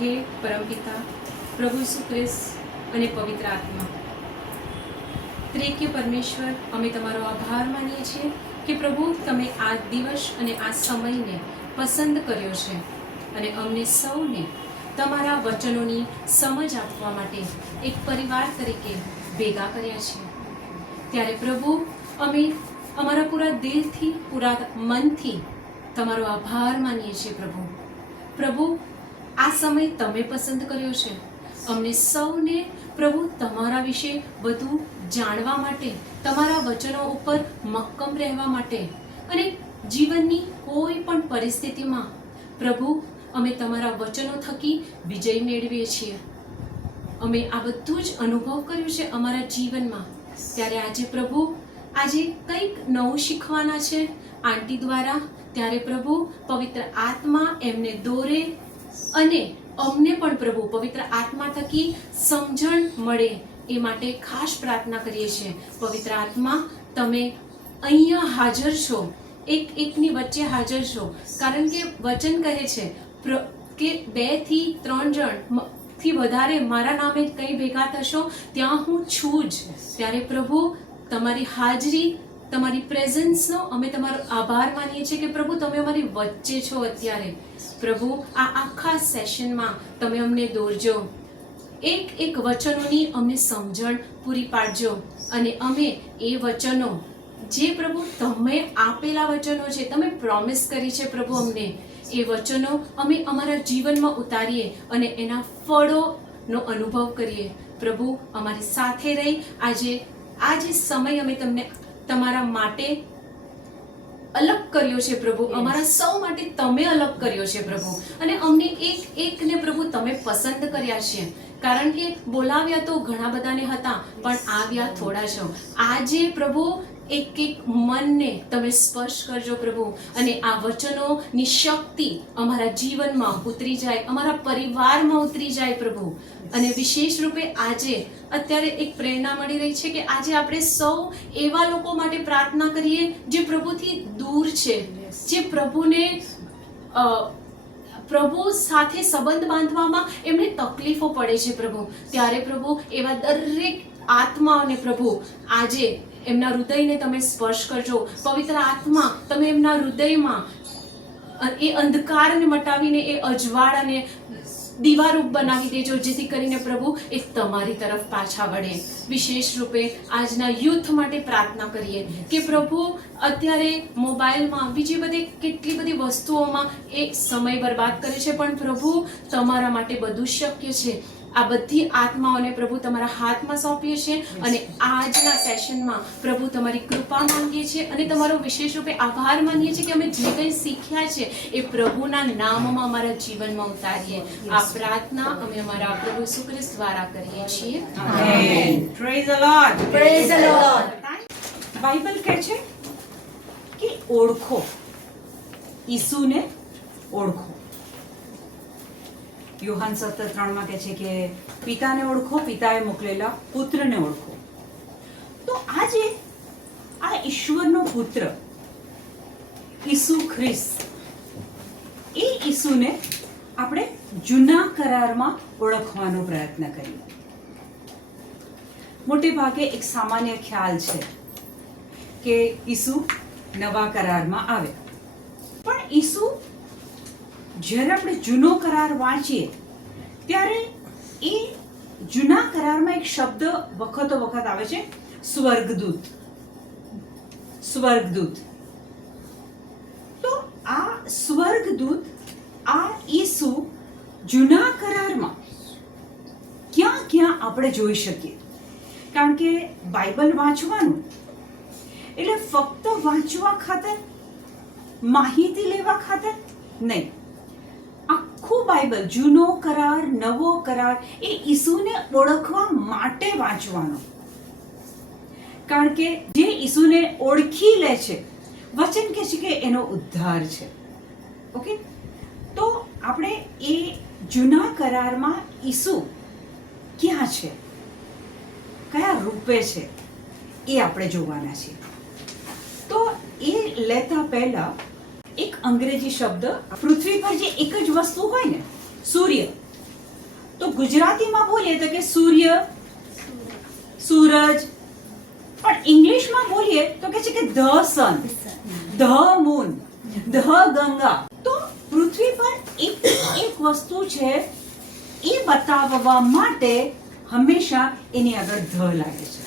હે પરમપિતા, પ્રભુ ઈસુ ખ્રિસ્ત અને પવિત્ર આત્મા, ત્રિએક પરમેશ્વર, અમે તમારો આભાર માનીએ છીએ કે પ્રભુ તમે આ દિવસ અને આ સમયને પસંદ કર્યો છે અને અમને સૌને તમારા વચનોની સમજ આપવા માટે એક પરિવાર તરીકે ભેગા કર્યા છે. ત્યારે પ્રભુ અમે અમારા પૂરા દિલથી, પૂરા મનથી તમારો આભાર માનીએ છીએ. પ્રભુ આ સમય તમે પસંદ કર્યો છે. અમને સૌને પ્રભુ તમારા વિશે વધુ જાણવા માટે, તમારા વચનો ઉપર મક્કમ રહેવા માટે અને જીવનની કોઈ પણ પરિસ્થિતિમાં પ્રભુ અમે તમારા વચનો થકી વિજય મેળવીએ છીએ. અમે આ બધું જ અનુભવ કર્યું છે અમારા જીવનમાં. ત્યારે આજે પ્રભુ કંઈક નવું શીખવાના છે આંટી દ્વારા. ત્યારે પ્રભુ પવિત્ર આત્મા એમને દોરે અને અમને પણ પ્રભુ પવિત્ર આત્મા થકી સમજણ મળે એ માટે ખાસ પ્રાર્થના કરીએ છીએ. પવિત્ર આત્મા, તમે અહીંયા હાજર છો, એકની વચ્ચે હાજર છો, કારણ કે વચન કહે છે કે 2 થી 3 જણ થી વધારે મારા નામે કંઈ ભેગા થશો ત્યાં હું છું જ. ત્યારે પ્રભુ તમારી હાજરી, તમારી પ્રેઝન્સનો અમે તમારો આભાર માનીએ છીએ કે પ્રભુ તમે અમારી વચ્ચે છો. અત્યારે પ્રભુ આ આખા સેશનમાં તમે અમને દોરજો, એક વચનોની અમને સમજણ પૂરી પાડજો અને અમે એ વચનો જે પ્રભુ તમે આપેલા વચનો છે, તમે પ્રોમિસ કરી છે પ્રભુ અમને, એ વચનો અમે અમારા જીવનમાં ઉતારીએ અને એના ફળોનો અનુભવ કરીએ. પ્રભુ અમારી સાથે રહી આ જે સમય અમે તમને તમારા માટે અલગ કર્યો છે પ્રભુ, અમારા સૌ માટે તમે અલગ કર્યો છે પ્રભુ, અને અમને એકને પ્રભુ તમે પસંદ કર્યા છે. કારણ કે બોલાવ્યા તો ઘણા બધાને હતા, પણ આવ્યા થોડા છો. આજે પ્રભુ એક મનને તમે સ્પર્શ કરજો પ્રભુ, અને આ વચનોની શક્તિ અમારા જીવનમાં ઉતરી જાય, અમારા પરિવારમાં ઉતરી જાય પ્રભુ. અને વિશેષ રૂપે અત્યારે એક પ્રેરણા મળી રહી છે કે આજે આપણે સૌ એવા લોકો માટે પ્રાર્થના કરીએ જે પ્રભુથી દૂર છે, જે પ્રભુ સાથે સંબંધ બાંધવામાં એમને તકલીફો પડે છે પ્રભુ. ત્યારે પ્રભુ એવા દરેક આત્માઓને પ્રભુ આજે એમના હૃદયને તમે સ્પર્શ કરજો. પવિત્ર આત્મા, તમે એમના હૃદયમાં એ અંધકારને મટાવીને એ અજવાળાને દીવારૂપ બનાવી દેજો, જેથી કરીને પ્રભુ એ તમારી તરફ પાછા વળે. વિશેષ રૂપે આજના યુથ માટે પ્રાર્થના કરીએ કે પ્રભુ અત્યારે મોબાઈલમાં, બીજી કેટલી બધી વસ્તુઓમાં એ સમય બરબાદ કરે છે, પણ પ્રભુ તમારા માટે બધું શક્ય છે. આ બધી આત્માઓને પ્રભુ તમારા હાથમાં સોંપીએ છીએ અને આજના સેશનમાં પ્રભુ તમારી કૃપા માંગીએ છીએ અને તમારો વિશેષ રૂપે આભાર માનીએ છીએ કે અમે જે કંઈ શીખ્યા છે એ પ્રભુના નામમાં અમારા જીવનમાં ઉતારીએ. આ પ્રાર્થના અમે અમારા પ્રભુ ઈસુ ખ્રિસ્ત દ્વારા કરીએ છીએ. Amen. Praise the lord. Praise the lord. Bible કહે છે કે ઓળખો, ઈસુને ઓળખો. યોહાન 7:3 કહે છે કે પિતાને ઓળખો, પિતાએ મોકલેલા પુત્રને ઓળખો. તો આજે આ ઈશ્વરનો પુત્ર ઈસુ ખ્રિસ્ત, એ ઈસુને આપણે જૂના કરારમાં ઓળખવાનો પ્રયત્ન કરીએ. મોટે ભાગે એક સામાન્ય ખ્યાલ છે કે ઈસુ નવા કરારમાં આવે, પણ ઈસુ જ્યારે આપણે જૂનો કરાર વાંચીએ ત્યારે એ જૂના કરારમાં એક શબ્દ વખતો વખત આવે છે, સ્વર્ગદૂત. સ્વર્ગદૂત. તો આ સ્વર્ગદૂત, આ ઈસુ જૂના કરારમાં ક્યાં ક્યાં આપણે જોઈ શકીએ? કારણ કે બાઇબલ વાંચવાનું એટલે ફક્ત વાંચવા ખાતર, માહિતી લેવા ખાતર નહીં. આખું બાઇબલ, જૂનો કરાર, નવો કરાર, એ ઈસુને ઓળખવા માટે વાંચવાનો. કારણ કે જે ઈસુને ઓળખી લે છે, વચન કહે છે કે એનો ઉદ્ધાર છે. ઓકે, તો આપણે એ જૂના કરારમાં ઈસુ ક્યાં છે, કયા રૂપે છે, એ આપણે જોવાના છે. તો એ લેતા પહેલા એક અંગ્રેજી શબ્દ, પૃથ્વી પર જે એક જ વસ્તુ હોય ને, સૂર્ય, તો ગુજરાતીમાં બોલીએ તો કે સૂર્ય, સૂરજ, પણ ઇંગ્લિશમાં બોલીએ તો કે છે કે the sun, the moon, the Ganga. તો પૃથ્વી પર એક વસ્તુ છે એ બતાવવા માટે હંમેશા એની આગળ ધ લાગે છે.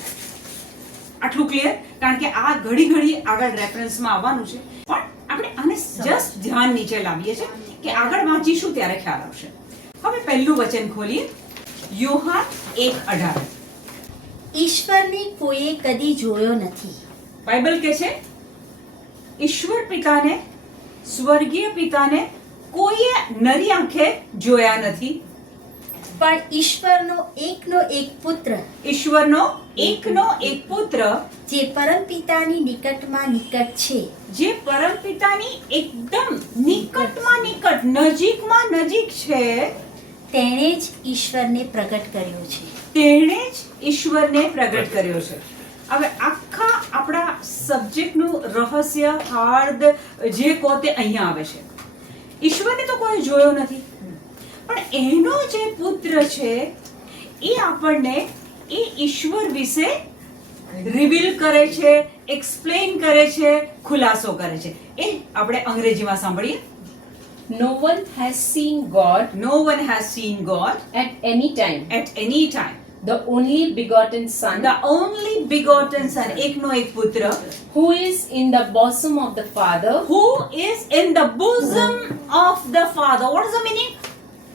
આટલું ક્લિયર? કારણ કે આ ઘડી આગળ રેફરન્સમાં આવવાનું છે, પણ આપણે આને જસ્ટ ધ્યાન નીચે લાવીએ છીએ કે આગળ વાંચીશું ત્યારે ખ્યાલ આવશે. હવે પહેલું વચન ખોલીએ, યોહાન 1:18. ઈશ્વરને કોઈએ કદી જોયો નથી. બાઇબલ કહે છે ઈશ્વર પિતાને, સ્વર્ગીય પિતાને કોઈએ નરી આંખે જોયા નથી, પણ ઈશ્વરનો એકનો એક પુત્ર, ઈશ્વરનો એકનો એક પુત્ર, જે પરમપિતાની નિકટમાં નિકટ છે, જે પરમપિતાની એકદમ નિકટમાં નિકટ, નજીકમાં નજીક છે, તેણે જ ઈશ્વરને પ્રગટ કર્યો છે. તેણે જ ઈશ્વરને પ્રગટ કર્યો છે. હવે આખા આપણા સબ્જેક્ટનું રહસ્ય, હાર્દ જે કહો તે અહીંયા આવે છે. ઈશ્વરને તો કોઈ જોયો નથી, પણ એનો જે પુત્ર છે એ આપણને એ ઈશ્વર વિશે રિવીલ કરે છે, એક્સપ્લેન કરે છે, ખુલાસો કરે છે. એ આપણે અંગ્રેજીમાં સાંભળીએ. No one has seen God No one has seen God at any time. at any time. The only begotten Son, The only begotten Son, એકનો એક પુત્ર, who is in the bosom of the Father, who is in the bosom of the Father. What is the meaning?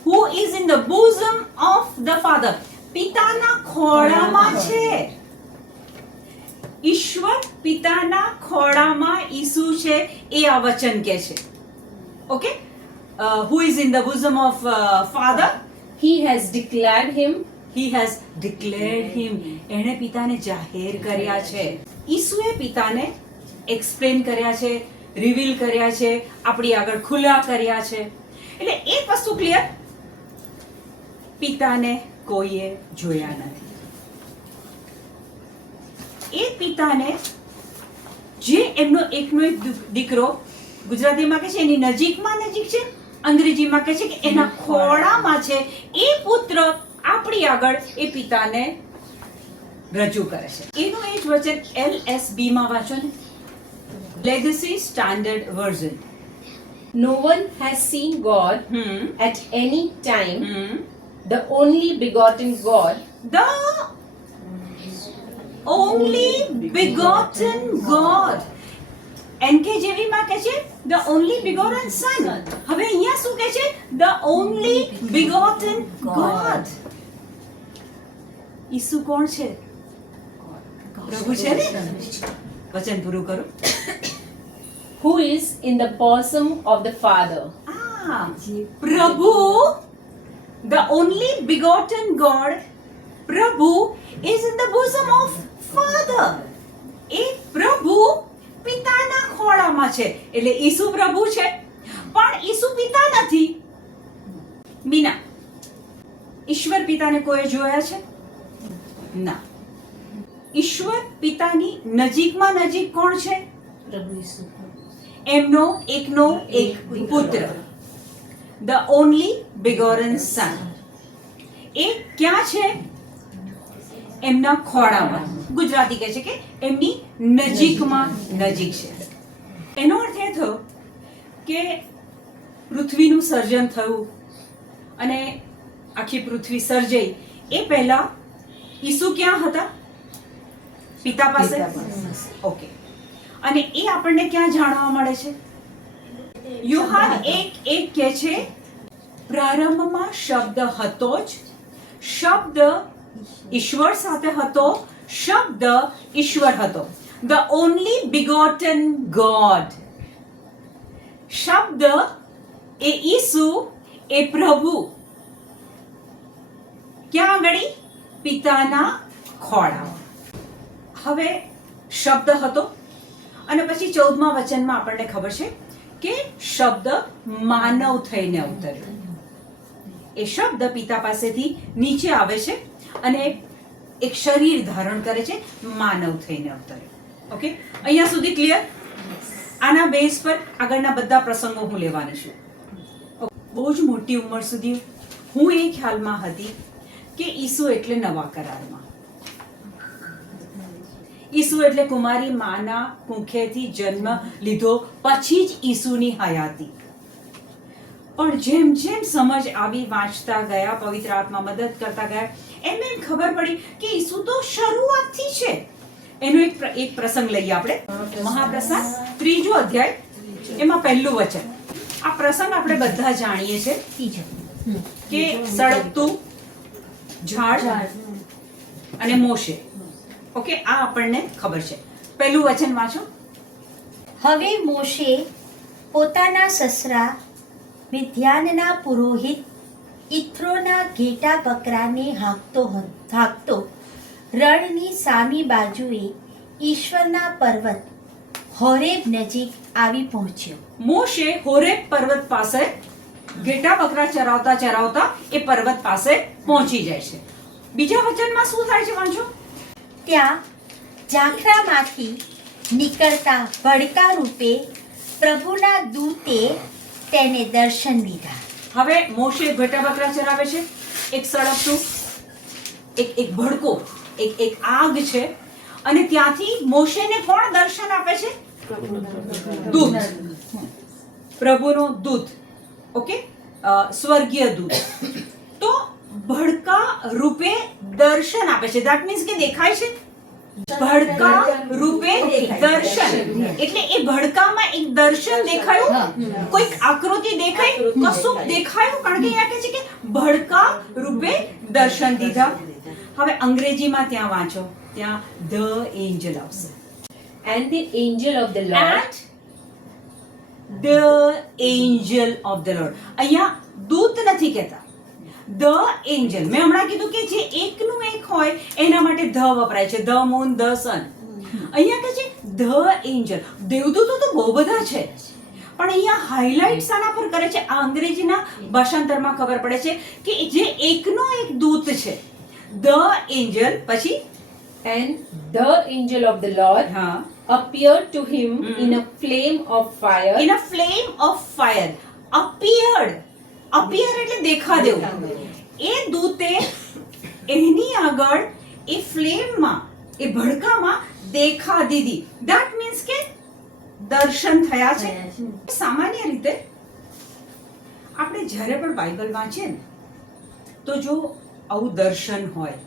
Who is in the bosom of the Father. પિતાના ખોળામાં છે. ઈશ્વર પિતાના ખોળામાં ઈસુ છે એ આ વચન કહે છે. Okay, who is in the bosom of Father? He has declared him. He has declared him. એણે પિતાને જાહેર કર્યા છે. ઈસુએ પિતાને એક્સપ્લેન કર્યા છે, રિવીલ કર્યા છે, આપણી આગળ ખુલ્લા કર્યા છે. એટલે એક વસ્તુ ક્લિયર, પિતાને કોઈએ જોયા નથી. એ પિતાને જે એમનો એકનો એક દીકરો, ગુજરાતીમાં કહે છે એની નજીકમાં નજીક છે, અંગ્રેજીમાં કહે છે કે એના ખોળામાં છે, એ પુત્ર આપણી આગળ એ પિતાને રજૂ કરે છે. એનું એ જ વચન LSB માં વાંચો ને, legacy standard version. No one has seen God at any time. The only begotten God, The only begotten God. NKJV માં કહે છે the only begotten Son. હવે અહીંયા શું કહે છે? The only begotten God. ઈસુ કોણ છે? પ્રભુ છે ને? વચન પૂરું કરો. who is in the bosom of the Father. પ્રભુ, the only begotten God, પ્રભુ is in the bosom of Father. એ પ્રભુ પિતાના ખોળામાં છે. એટલે ઈસુ પ્રભુ છે, પણ ઈસુ પિતા નથી. મીના, ઈશ્વર પિતાને કોઈ જોયા છે? ના. ઈશ્વર પિતાની નજીકમાં નજીક કોણ છે? પ્રભુ ઈસુ. એમનો એકનો એક પુત્ર, the only begotten Son. એ ક્યાં છે? એમના ખોળામાં. ગુજરાતી કહે છે કે એમની નજીકમાં નજીક છે. એનો અર્થ એ થયો કે પૃથ્વીનું સર્જન થયું અને આખી પૃથ્વી સર્જાઈ એ પહેલા ઈસુ ક્યાં હતા? પિતા પાસે. ઓકે, અને એ આપણને ક્યાં જાણવા મળે છે? યોહાન 1:1 કહે છે પ્રારંભમાં શબ્દ હતો જ, શબ્દ ઈશ્વર સાથે હતો, શબ્દ ઈશ્વર હતો. The only begotten God. શબ્દ એ ઈસુ, એ પ્રભુ. ક્યાં આગળ? પિતાના ખોળામાં. હવે શબ્દ હતો અને પછી 14મા વચનમાં આપણને ખબર છે કે શબ્દ માનવ થઈને અવતર્યો. એ શબ્દ પિતા પાસેથી નીચે આવે છે અને એક શરીર ધારણ કરે છે, માનવ થઈને અવતર્યો. ઓકે, અહીંયા સુધી ક્લિયર? આના બેઝ પર આગળના બધા પ્રસંગો હું લેવાની છું. બહુ જ મોટી ઉંમર સુધી હું એ ખ્યાલમાં હતી કે ઈસુ એટલે નવા કરારમાં, ઈસુ એટલે કુમારી માના કુંખેથી જન્મ લીધો પછી જ ઈસુની હયાતી. પણ જેમ જેમ સમજ આવી, વાંચતા ગયા, પવિત્ર આત્મા મદદ કરતા ગયા, એમ એમ ખબર પડી કે ઈસુ તો શરૂઆતથી છે. એનો એક પ્રસંગ લઈએ આપણે. મહાપ્રસાદ 3 અધ્યાય, એમાં પહેલું વચન. આ પ્રસંગ આપણે બધા જાણીએ છીએ ત્રીજો. કે સળગતું ઝાડ અને મોશે. ઓકે, આ આપણને ખબર છે. પહેલું વચન વાંચો. હવે મોશે પોતાના સસરા મિદ્યાનના પુરોહિત ઈથ્રોના ઘેટા બકરાને હાંકતો રણની સામી બાજુએ ઈશ્વરના પર્વત હોરેબ નજીક આવી પહોંચ્યો. મોશે હોરેબ પર્વત પાસે ઘેટા બકરા ચરાવતા ચરાવતા એ પર્વત પાસે પહોંચી જાય છે. બીજા વચનમાં શું થાય છે વાંચો. ત્યાં ઝાંખરામાંથી નીકળતા ભડકા રૂપે પ્રભુના દૂતે તેને દર્શન દીધા. હવે મોશે ઘેટા બકરા ચરાવે છે. એક સળગતું એક ભડકો, એક આગ છે, અને ત્યાંથી મોશેને કોણ દર્શન આપે છે? દૂત, પ્રભુનો દૂત. ઓકે, સ્વર્ગીય દૂત. તો ભડકા રૂપે દર્શન આપે છે. ધેટ મીન્સ કે દેખાય છે. ભડકા રૂપે દર્શન એટલે એ ભડકામાં એક દર્શન દેખાયું, કોઈક આકૃતિ દેખાઈ, કશું દેખાયું, કારણ કે અહીંયા કહે છે કે ભડકા રૂપે દર્શન દીધા. હવે અંગ્રેજીમાં ત્યાં વાંચો, ત્યાં ધ એન્જલ આવશે. And the angel of the Lord. And the angel of the Lord. અહીંયા દૂત નથી કહેતા, ધ એન્જલ. મેં હમણાં કીધું કે જે એકનું એક હોય એના માટે ધ વપરાય છે. The moon, the sun. અહીંયા કહે છે ધ એન્જલ. દેવદૂતો તો બહુ બધા છે, પણ અહીંયા હાઇલાઇટ શાના પર કરે છે? આ અંગ્રેજીના ભાષાંતરમાં ખબર પડે છે કે જે એકનો એક દૂત છે. ધ એન્જલ, પછી And the angel of the Lord હા, appeared to him in a flame of fire. in a flame of fire. appeared એટલે દેખા દેવું. એ દૂતે એની આગળ એ ફ્લેમમાં, એ ભડકામાં દેખા દીધી. ધેટ મીન્સ કે દર્શન થયા છે. સામાન્ય રીતે આપણે જ્યારે પણ બાઇબલ વાંચીએ ને, તો જો આવું દર્શન હોય,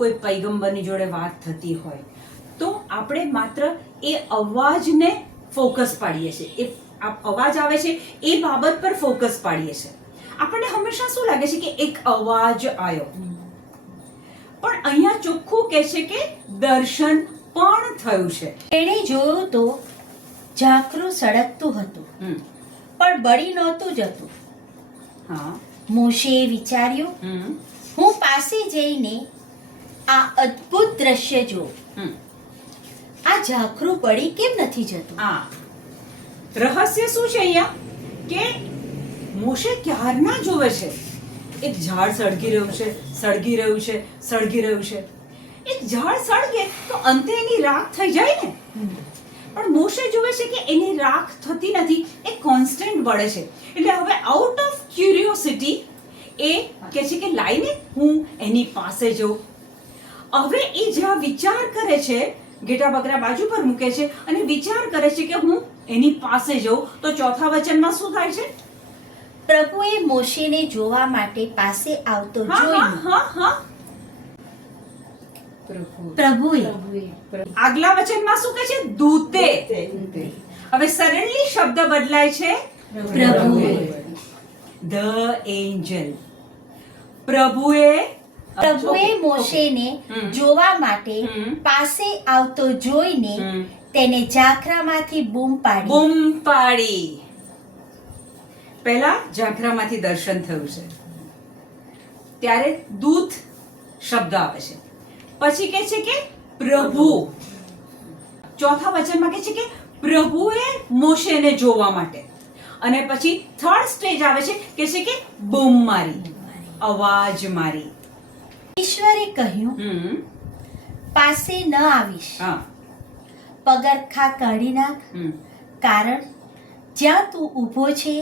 કોઈ પૈગંબરની જોડે વાત થતી હોય, તો આપણે માત્ર એ અવાજને ફોકસ પાડીએ છીએ. એ અવાજ આવે છે એ બાબત પર ફોકસ પાડીએ છીએ. આપણને હંમેશા શું લાગે છે કે એક અવાજ આવ્યો, પણ અહીંયા ચોખ્ખું કહે છે કે દર્શન પણ થયું છે. એણે જોયું તો ઝાંખરું સળગતું હતું, પણ બળી નહોતું જતું. હા. મોશેએ વિચાર્યું, હું પાસે જઈને આ અદ્ભુત દ્રશ્ય જોઉં. આ ઝાંખરું બળી કેમ નથી જતું? આ રહસ્ય શું છે અહીંયા? કે મોશે ક્યારના જોવે છે એક ઝાડ સળગી રહ્યું છે, સળગી રહ્યું છે, સળગી રહ્યું છે. એક ઝાડ સળગે તો અંતે એની રાખ થઈ જાય ને, પણ મોશે જોવે છે કે એની રાખ થતી નથી, એ કોન્સ્ટન્ટ બળે છે. એટલે હવે આઉટ ઓફ ક્યુરિયોસિટી એ કહે છે કે લાઈને હું એની પાસે જઉં. હવે એ જ્યાં વિચાર કરે છે, ઘેટા બકરા બાજુ પર મૂકે છે અને વિચાર કરે છે કે હું એની પાસે જઉં, તો ચોથા વચનમાં શું થાય છે? પ્રભુએ મોશેને જોવા માટે પાસે આવતો હા, જોયું. હા, હા. પ્રભુએ આગલા વચનમાં શું કહે છે? દૂતે. હવે સડનલી શબ્દ બદલાય છે. પ્રભુએ ધ એન્જલ. પ્રભુએ મોશેને જોવા માટે પાસે આવતો જોઈને તેને ઝાંખરામાંથી બૂમ પાડી. બૂમ પાડી. પહેલા ઝાંખરામાંથી દર્શન થયું છે, ત્યારે દૂત શબ્દ આવે છે, પછી કહે છે કે પ્રભુ. ચોથા વચનમાં કહે છે કે પ્રભુએ મોશેને જોવા માટે, અને પછી થર્ડ સ્ટેજ આવે છે, કહે છે કે બૂમ મારી, અવાજ મારી. ઈશ્વરે કહ્યું, પાસે ન આવીશ, હા. પગરખા કાઢી નાખ, કારણ જ્યાં તું ઊભો છે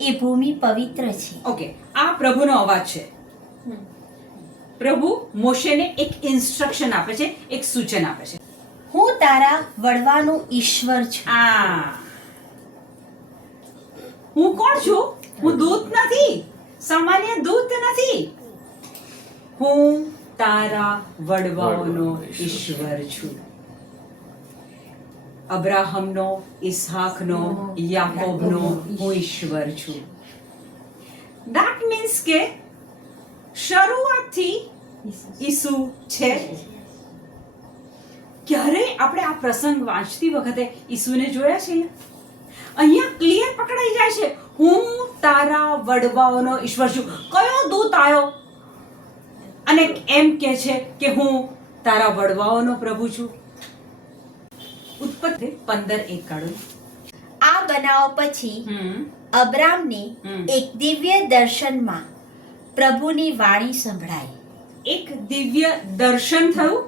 એ ભૂમિ પવિત્ર છે. ઓકે, આ પ્રભુનો અવાજ છે. પ્રભુ મોશેને એક ઇન્સ્ટ્રક્શન આપે છે, એક સૂચન આપે છે. હું તારા વડવાનો ઈશ્વર છું. હું કોણ છું? હું દૂત નથી, સામાન્ય દૂત નથી. હું તારા વડવાઓનો ઈશ્વર છું. અબ્રાહમનો, ઇસ્હાકનો, યાકોબનો હું ઈશ્વર છું. ધેટ મીન્સ કે શરૂઆતથી ઈસુ છે. ક્યારે આપણે આ પ્રસંગ વાંચતી વખતે ઈસુને જોયા છે? અહીંયા ક્લિયર પકડાઈ જાય છે, હું તારા વડવાઓનો ઈશ્વર છું. કયો દૂત આવ્યો અને એમ કે છે કે હું તારા વડવાઓનો પ્રભુ છું? ઉત્પત્તિ 15:1 કાઢો. આ બનાવ પછી અબ્રામને એક દિવ્ય દર્શનમાં પ્રભુની વાણી સંભળાઈ. એક દિવ્ય દર્શન થયું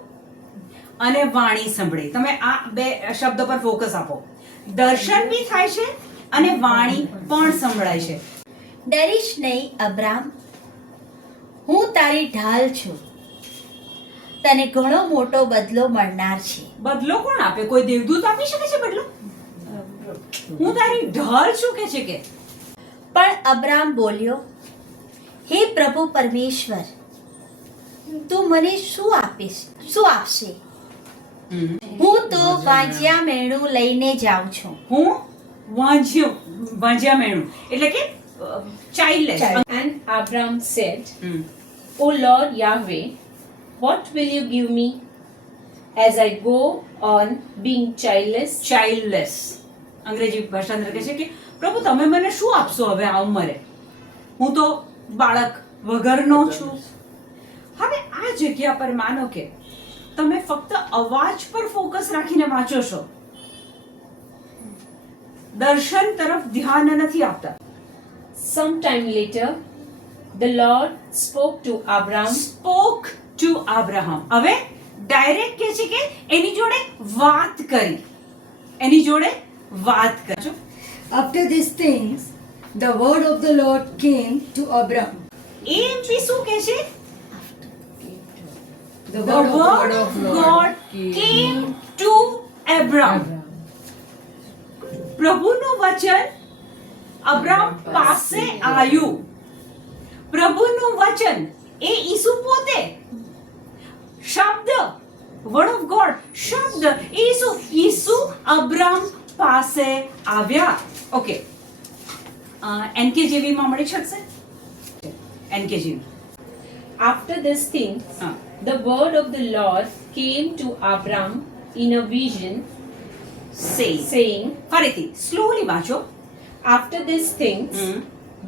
અને વાણી સાંભળી. તમે આ બે શબ્દ પર ફોકસ આપો. દર્શન બી થાય છે અને વાણી પણ સંભળાય છે. ડરીશ નહીં અબ્રામ, હું તારી ઢાલ છું, તને ઘણો મોટો બદલો મળનાર છે. બદલો કોણ આપે? કોઈ દેવદૂત આપી શકે છે બદલો? હું તારી ઢાલ છું કે છે કે? પણ અબ્રામ બોલ્યો, હે પ્રભુ પરમેશ્વર, તું મને શું આપશે? હું તો વાંજ્યા મેણું લઈને જાઉં છું. હું વાંજ્યા મેણું એટલે કે ચાઇલ્ડલેસ. And Abram said, O Lord Yahweh, what will you give me as I go on being childless? ચાઇલ્ડલેસ અંગ્રેજી ભાષાંતર કહે છે કે પ્રભુ તમે મને શું આપશો હવે આ ઉંમરે? હું તો બાળક વગરનો છું. હવે આ જગ્યા પર માનો કે તમે ફક્ત અવાજ પર ફોકસ રાખીને વાંચો છો, દર્શન તરફ ધ્યાન નથી આપતા. Sometime later, the Lord spoke to Abram. Spoke to Abraham. હવે ડાયરેક્ટ કહે છે કે એની જોડે વાત કરી. After these things, the word of the Lord came to Abram. એ બી શું કહે છે? The The word of God came to Abram. પ્રભુનું વચન અબ્રામ પાસે આવ્યું. પ્રભુનું વચન એ ઈસુ પોતે. શબ્દ, વર્ડ ઓફ ગોડ, શબ્દ ઈસુ અબ્રામ પાસે આવ્યા. ઓકે, NKJV માં મળી શકશે? NKJV. After these things, હા. the word of the Lord came to Abram in a vision, saying, ફરીથી સ્લોલી વાંચો. After these things,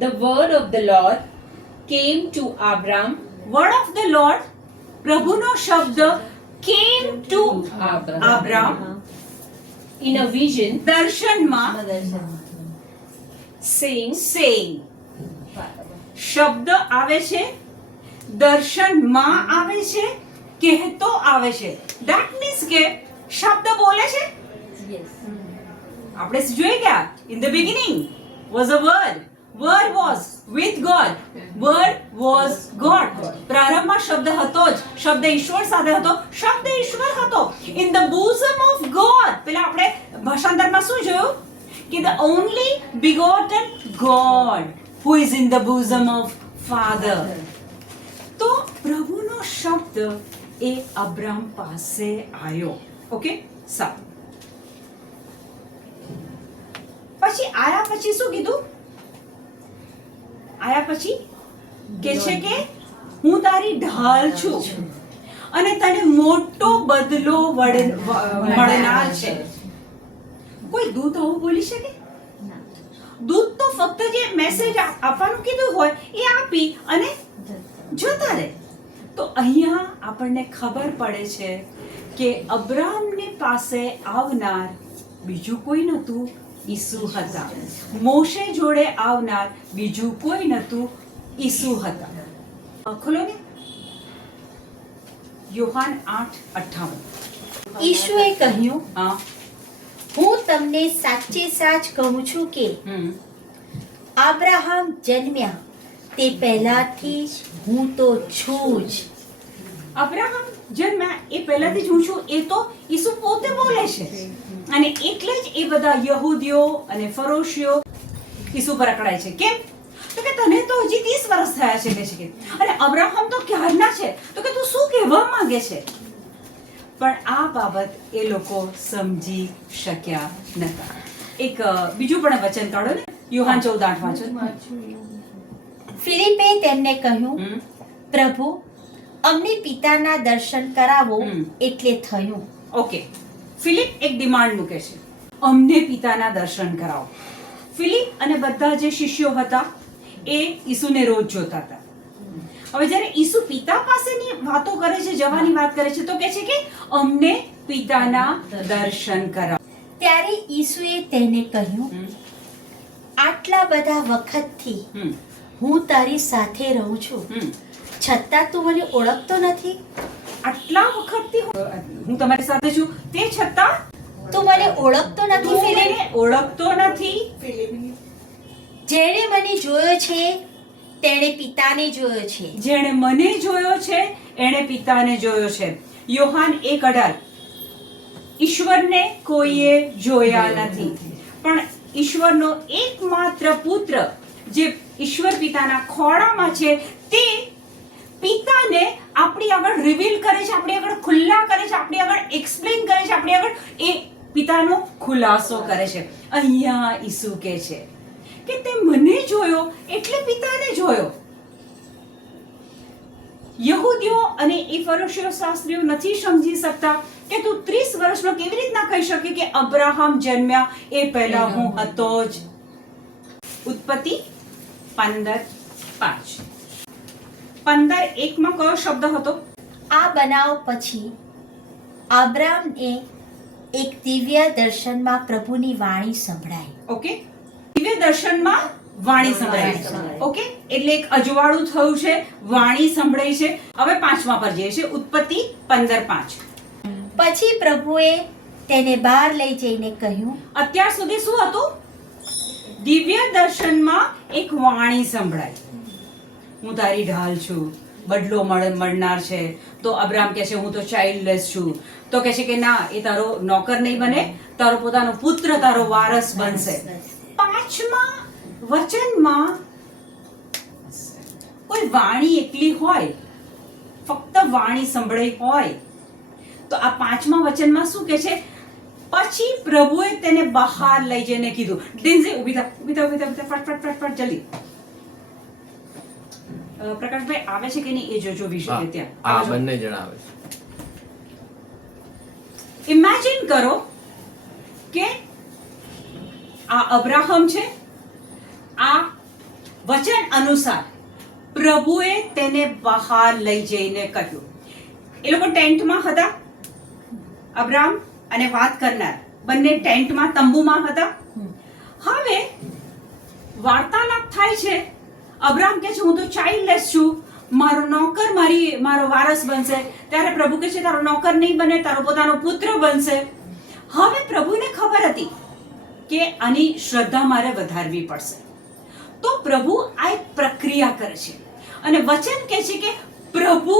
the word of the Lord came to Abram. Word of the Lord, પ્રભુનો શબ્દ came to આબ્રામ In a vision, દર્શનમાં, saying, શબ્દ આવે છે, દર્શનમાં આવે છે, કહેતો આવે છે. ધેટ મીન્સ કે શબ્દ બોલે છે. આપણે જોઈ ગયા, in the beginning was a word, word was with God, word was God. પ્રારંભમાં શબ્દ હતો જ, શબ્દ ઈશ્વર સાથે હતો, શબ્દ ઈશ્વર હતો. In the bosom of God. પેલા આપણે ભાષાંતરમાં શું જોયું કે the only begotten God who is in the bosom of Father. તો પ્રભુનો શબ્દ એ અબ્રામ પાસે આવ્યો. ઓકે, સારું. પછી આયા પછી શું કીધું? આયા પછી કે છે કે હું તારી ઢાલ છું અને તને મોટો બદલો મળનાર છે. કોઈ દૂત આવું બોલી શકે? દૂત તો ફક્ત જે મેસેજ આપવાનું કીધું હોય એ આપી અને જતા રહે. તો અહીંયા આપણને ખબર પડે છે કે અબ્રામની પાસે આવનાર બીજું કોઈ નહોતું, ઈસુ હતા. મોશે જોડે આવનાર બીજું કોઈ નહોતું, ઈસુ હતા. ખોલો ને યોહાન 8:58. ઈશુએ કહ્યું, હા. હું તમને સાચે સાચ કહું છું કે આબ્રાહમ જન્મ્યા તે પહેલાથી જ હું તો છું જ. અબ્રાહમ જન્મ્યા એ પહેલાથી જ હું છું, એ તો ઈસુ પોતે બોલે છે. અને એટલે જ એ બધા યહૂદીઓ અને ફરોશીઓ ઈસુ પર અકળાય છે. કેમ? તો કે તને તો હજી 30 વર્ષ થયા છે કે છે. અને અબ્રાહમ તો ક્યારના છે, તો કે તું શું કહેવા માંગે છે? પણ આ બાબત એ લોકો સમજી શક્યા નતા. એક બીજું પણ વચન કાઢો ને, યોહાન 14:8 વાંચો. ફિલિપે તેમને કહ્યું, હમ. પ્રભુ, અમને પિતાના દર્શન કરાવો. એટલે થયું. ઓકે, ફિલિપ એક ડિમાન્ડ મૂકે છે, અમને પિતાના દર્શન કરાવો. ફિલિપ અને બધા જે શિષ્યો હતા એ ઈસુને રોજ જોતા હતા. હવે જ્યારે ઈસુ પિતા પાસેની વાતો કરે છે, જવાની વાત કરે છે, તો કહે છે કે અમને પિતાના દર્શન કરાવો. ત્યારે ઈસુએ તેને કહ્યું, હમ. આટલા બધા વખતથી હમ. હું તારી સાથે રહું છું, હમ. છતાં તું મને ઓળખતો નથી. આટલા વખતથી હું તમારી સાથે છું, તે છતાં તું મને ઓળખતો નથી તું ફિલિપ. મને ઓળખતો નથી. જેણે મને જોયો છે તેણે પિતાને જોયો છે. જેણે મને જોયો છે એણે પિતાને જોયો છે. યોહાન 1:18. ઈશ્વરને કોઈએ જોયા નથી, પણ ઈશ્વરનો એકમાત્ર પુત્ર જે ઈશ્વર પિતાના ખોળામાં છે તે પિતાને આપણી આગળ રિવીલ કરે છે, આપણી આગળ ખુલ્લા કરે છે, આપણી આગળ એક્સપ્લેન કરે છે, આપણી આગળ એ પિતાનો ખુલાસો કરે છે. અહીંયા ઈસુ કહે છે કે તે મને જોયો એટલે પિતાને જોયો. યહૂદીઓ અને એ ફરોશીઓ શાસ્ત્રીઓ નથી સમજી શકતા કે તું 30 વર્ષનો કેવી રીતના કહી શકે કે અબ્રાહમ જન્મ્યા એ પહેલા હું હતો જ. ઉત્પત્તિ 15:5. 15:1 માં કયો શબ્દ હતો? આ બનાવ પછી આબ્રામને એક દિવ્ય દર્શનમાં પ્રભુની વાણી સંભળાઈ. ઓકે, દિવ્ય દર્શનમાં વાણી સંભળાઈ. ઓકે, એટલે એક અજવાળું થયું છે, વાણી સંભળાઈ છે. હવે 5મા પર જઈએ છીએ, ઉત્પત્તિ 15:5. પછી પ્રભુએ તેને બહાર લઈ જઈને કહ્યું, અત્યાર સુધી શું હતું? દિવ્ય દર્શનમાં એક વાણી સંભળાઈ, હું તારી ઢાલ છું, બદલો મળનાર છે. તો અબ્રાહમ કહે છે હું તો ચાઇલ્ડલેસ છું. તો કહે છે કે ના, એ તારો નોકર નહીં બને, તારો પોતાનો પુત્ર તારો વારસ બનશે. 5મા વચનમાં કોઈ વાણી એકલી હોય, ફક્ત વાણી સંભળાઈ હોય, તો આ 5મા વચનમાં શું કહે છે? પછી પ્રભુએ તેને બહાર લઈ જઈને કીધું. ડિન્ઝી ઊભી થા, ફટ જલ્દી. પ્રકાશભાઈ આવે છે કે નહીં એ જોજો વિશે ત્યાં. આ બંને જણા આવે છે. ઇમેજિન કરો કે આ અબ્રાહમ છે, આ વચન અનુસાર પ્રભુએ તેને બહાર લઈ જઈને કહ્યું. એ લોકો ટેન્ટમાં હતા, અબ્રાહમ અને વાત કરનાર બંને ટેન્ટમાં, તંબુમાં હતા. હવે વાર્તાલાપ થાય છે. અબ્રાહમ કહે છે હું તો ચાઇલ્ડલેસ છું, મારો નોકર મારો વારસ બનશે. ત્યારે પ્રભુ કહે છે તારો નોકર નહીં બને, તારો પોતાનો પુત્ર બનશે. હવે પ્રભુને ખબર હતી કે આની શ્રદ્ધા મારે વધારવી પડશે, તો પ્રભુ આ એક પ્રક્રિયા કરે છે અને વચન કહે છે કે પ્રભુ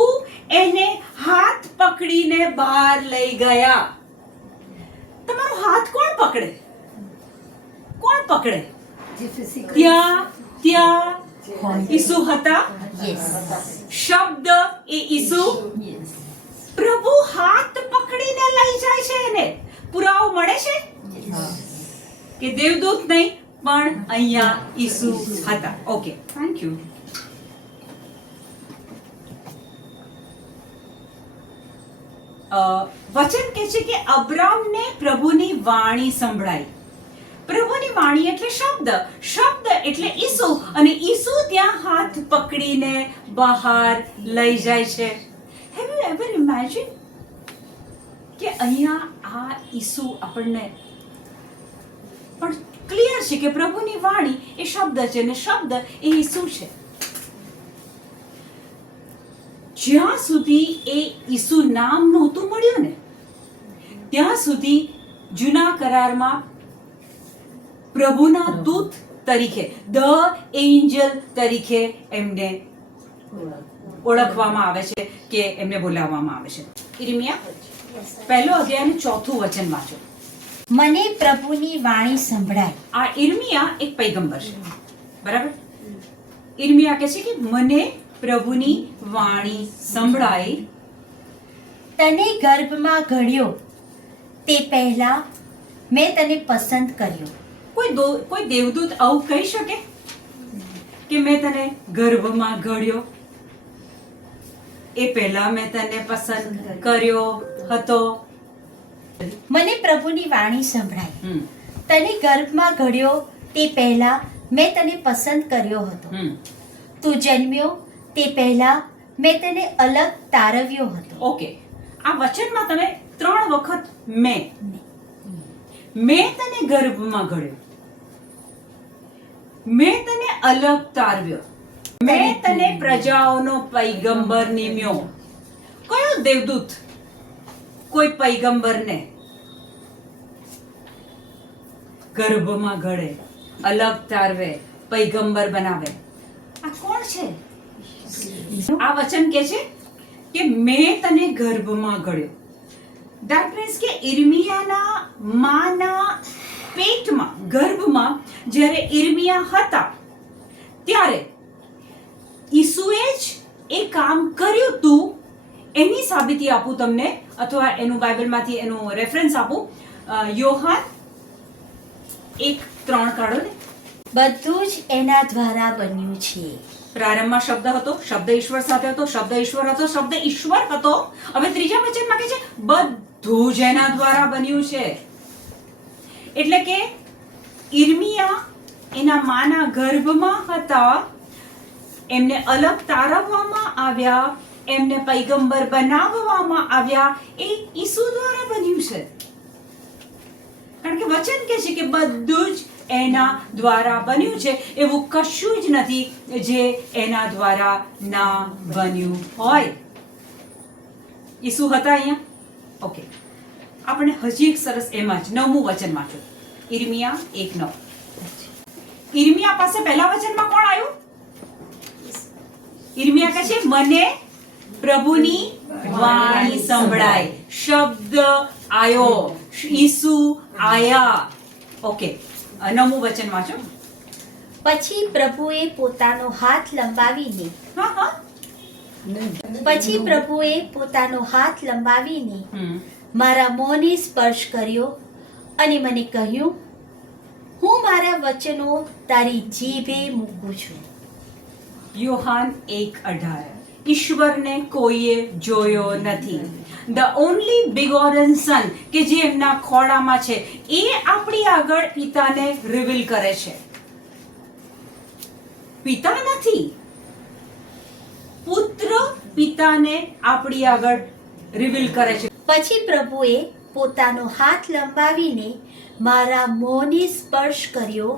એને હાથ પકડીને બહાર લઈ ગયા. તમારો હાથ કોણ પકડે? કોણ પકડે? ત્યાં ઈસુ હતા. શબ્દ એ ઈસુ. પ્રભુ હાથ પકડીને લઈ જાય છે. એને પુરાવો મળે છે કે દેવદૂત નહીં, પણ અહીંયા ઈસુ હતા. Okay, thank you. વચન કહે છે કે અબ્રામને પ્રભુની વાણી સંભળાઈ. પ્રભુની વાણી એટલે શબ્દ, શબ્દ એટલે ઈસુ, અને ઈસુ ત્યાં હાથ પકડીને બહાર લઈ જાય છે. હેવ યુ એવર ઇમેજિન કે અહીંયા આ ઈસુ આપણને પણ ક્લિયર છે કે પ્રભુની વાણી એ શબ્દ છે અને શબ્દ એ ઈસુ છે. જ્યાં સુધી એ ઈસુ નામ નહોતું મળ્યું ને, ત્યાં સુધી જૂના કરારમાં પ્રભુના દૂત તરીકે, ધ એન્જલ તરીકે એમને ઓળખવામાં આવે છે કે એમને બોલાવવામાં આવે છે. ઈર્મિયા પહેલો અધ્યાય અને 4થું વચન વાંચો. મને પ્રભુની વાણી સંભળાય. આ ઈર્મિયા એક પૈગંબર છે, બરાબર? ઈર્મિયા કહે છે કે મને પ્રભુની વાણી સંભળાય. તને ગર્ભમાં ઘડ્યો તે પહેલા મેં તને પસંદ કર્યો. કોઈ દેવદૂત આવું કહી શકે કે મેં તને ગર્ભમાં ઘડ્યો, એ પહેલા મેં તને પસંદ કર્યો હતો? મને પ્રભુની વાણી સંભળાય. હમ, તને ગર્ભમાં ઘડ્યો તે પહેલા મેં તને પસંદ કર્યો હતો. હમ. તું જન્મ્યો તે પહેલા મેં તને અલગ તારવ્યો હતો. ઓકે, આ વચનમાં તમે 3 વખત મેં તને ગર્ભમાં ઘડ્યો, મેં તને અલગ તારવ્યો, મેં તને પ્રજાઓનો પૈગંબર નિમ્યો. કયો દેવદૂત કોઈ પૈગંબરને ગર્ભમાં ઘડે, અલગ તારવે, પૈગંબર બનાવે? આ કોણ છે? આ વચન કે છે કે મેં તને ગર્ભમાં ઘડ્યો. ધેટ મીન્સ કે ઈર્મિયાના માના પેટમાં, ગર્ભમાં જ્યારે ઈર્મિયા હતા ત્યારે ઈસુએ જ એ કામ કર્યું તું. એની સાબિતી આપું તમને, અથવા એનું બાઇબલમાંથી એનું રેફરન્સ આપું. યોહાન 1:3 કાઢો ને. બધું જ એના દ્વારા બન્યું છે. પ્રારંભમાં શબ્દ હતો, શબ્દ ઈશ્વર સાથે હતો, શબ્દ ઈશ્વર હતો, શબ્દ ઈશ્વર હતો. હવે ત્રીજા વચનમાં કહે છે બધું જ એના દ્વારા બન્યું છે. એટલે કે ઈર્મિયા એના માના ગર્ભમાં હતા, એમને અલગ તારવવામાં આવ્યા, એમને પૈગંબર બનાવવામાં આવ્યા. એ ઈસુ દ્વારા બન્યું છે, કારણ કે વચન કહે છે કે બધું જ એના દ્વારા બન્યું છે. એવું કશું જ નથી જે એના દ્વારા ના બન્યું હોય. ઈસુ હતા અહીંયા. ઓકે, આપણે હજી એક સરસ એમાં જ 9મું વચન વાંચો. ઈર્મિયા 1:9. ઈર્મિયા પાસે પહેલા વચનમાં કોણ આવ્યું? ઈર્મિયા કહે છે મને પ્રભુની વાણી સંભળાય. શબ્દ આયો, ઈસુ આયા. ઓકે, 9મું વચન વાંચો. પછી પ્રભુએ પોતાનો હાથ લંબાવીને હા હા. પછી પ્રભુએ પોતાનો હાથ લંબાવીને હમ. મારા મોંને સ્પર્શ કર્યો અને મને કહ્યું, હું મારા વચનો તારી જીભે મૂકું છું. યોહાન 1:18. ઈશ્વરને કોઈએ જોયો નથી. ધ ઓનલી બિગોરન સન, કે જે એમના ખોળામાં છે, એ આપણી આગળ પિતાને રિવીલ કરે છે. પિતા નથી, પુત્ર પિતાને આપણી આગળ રિવીલ કરે છે. પછી પ્રભુએ પોતાનો હાથ લંબાવીને મારા મોંને સ્પર્શ કર્યો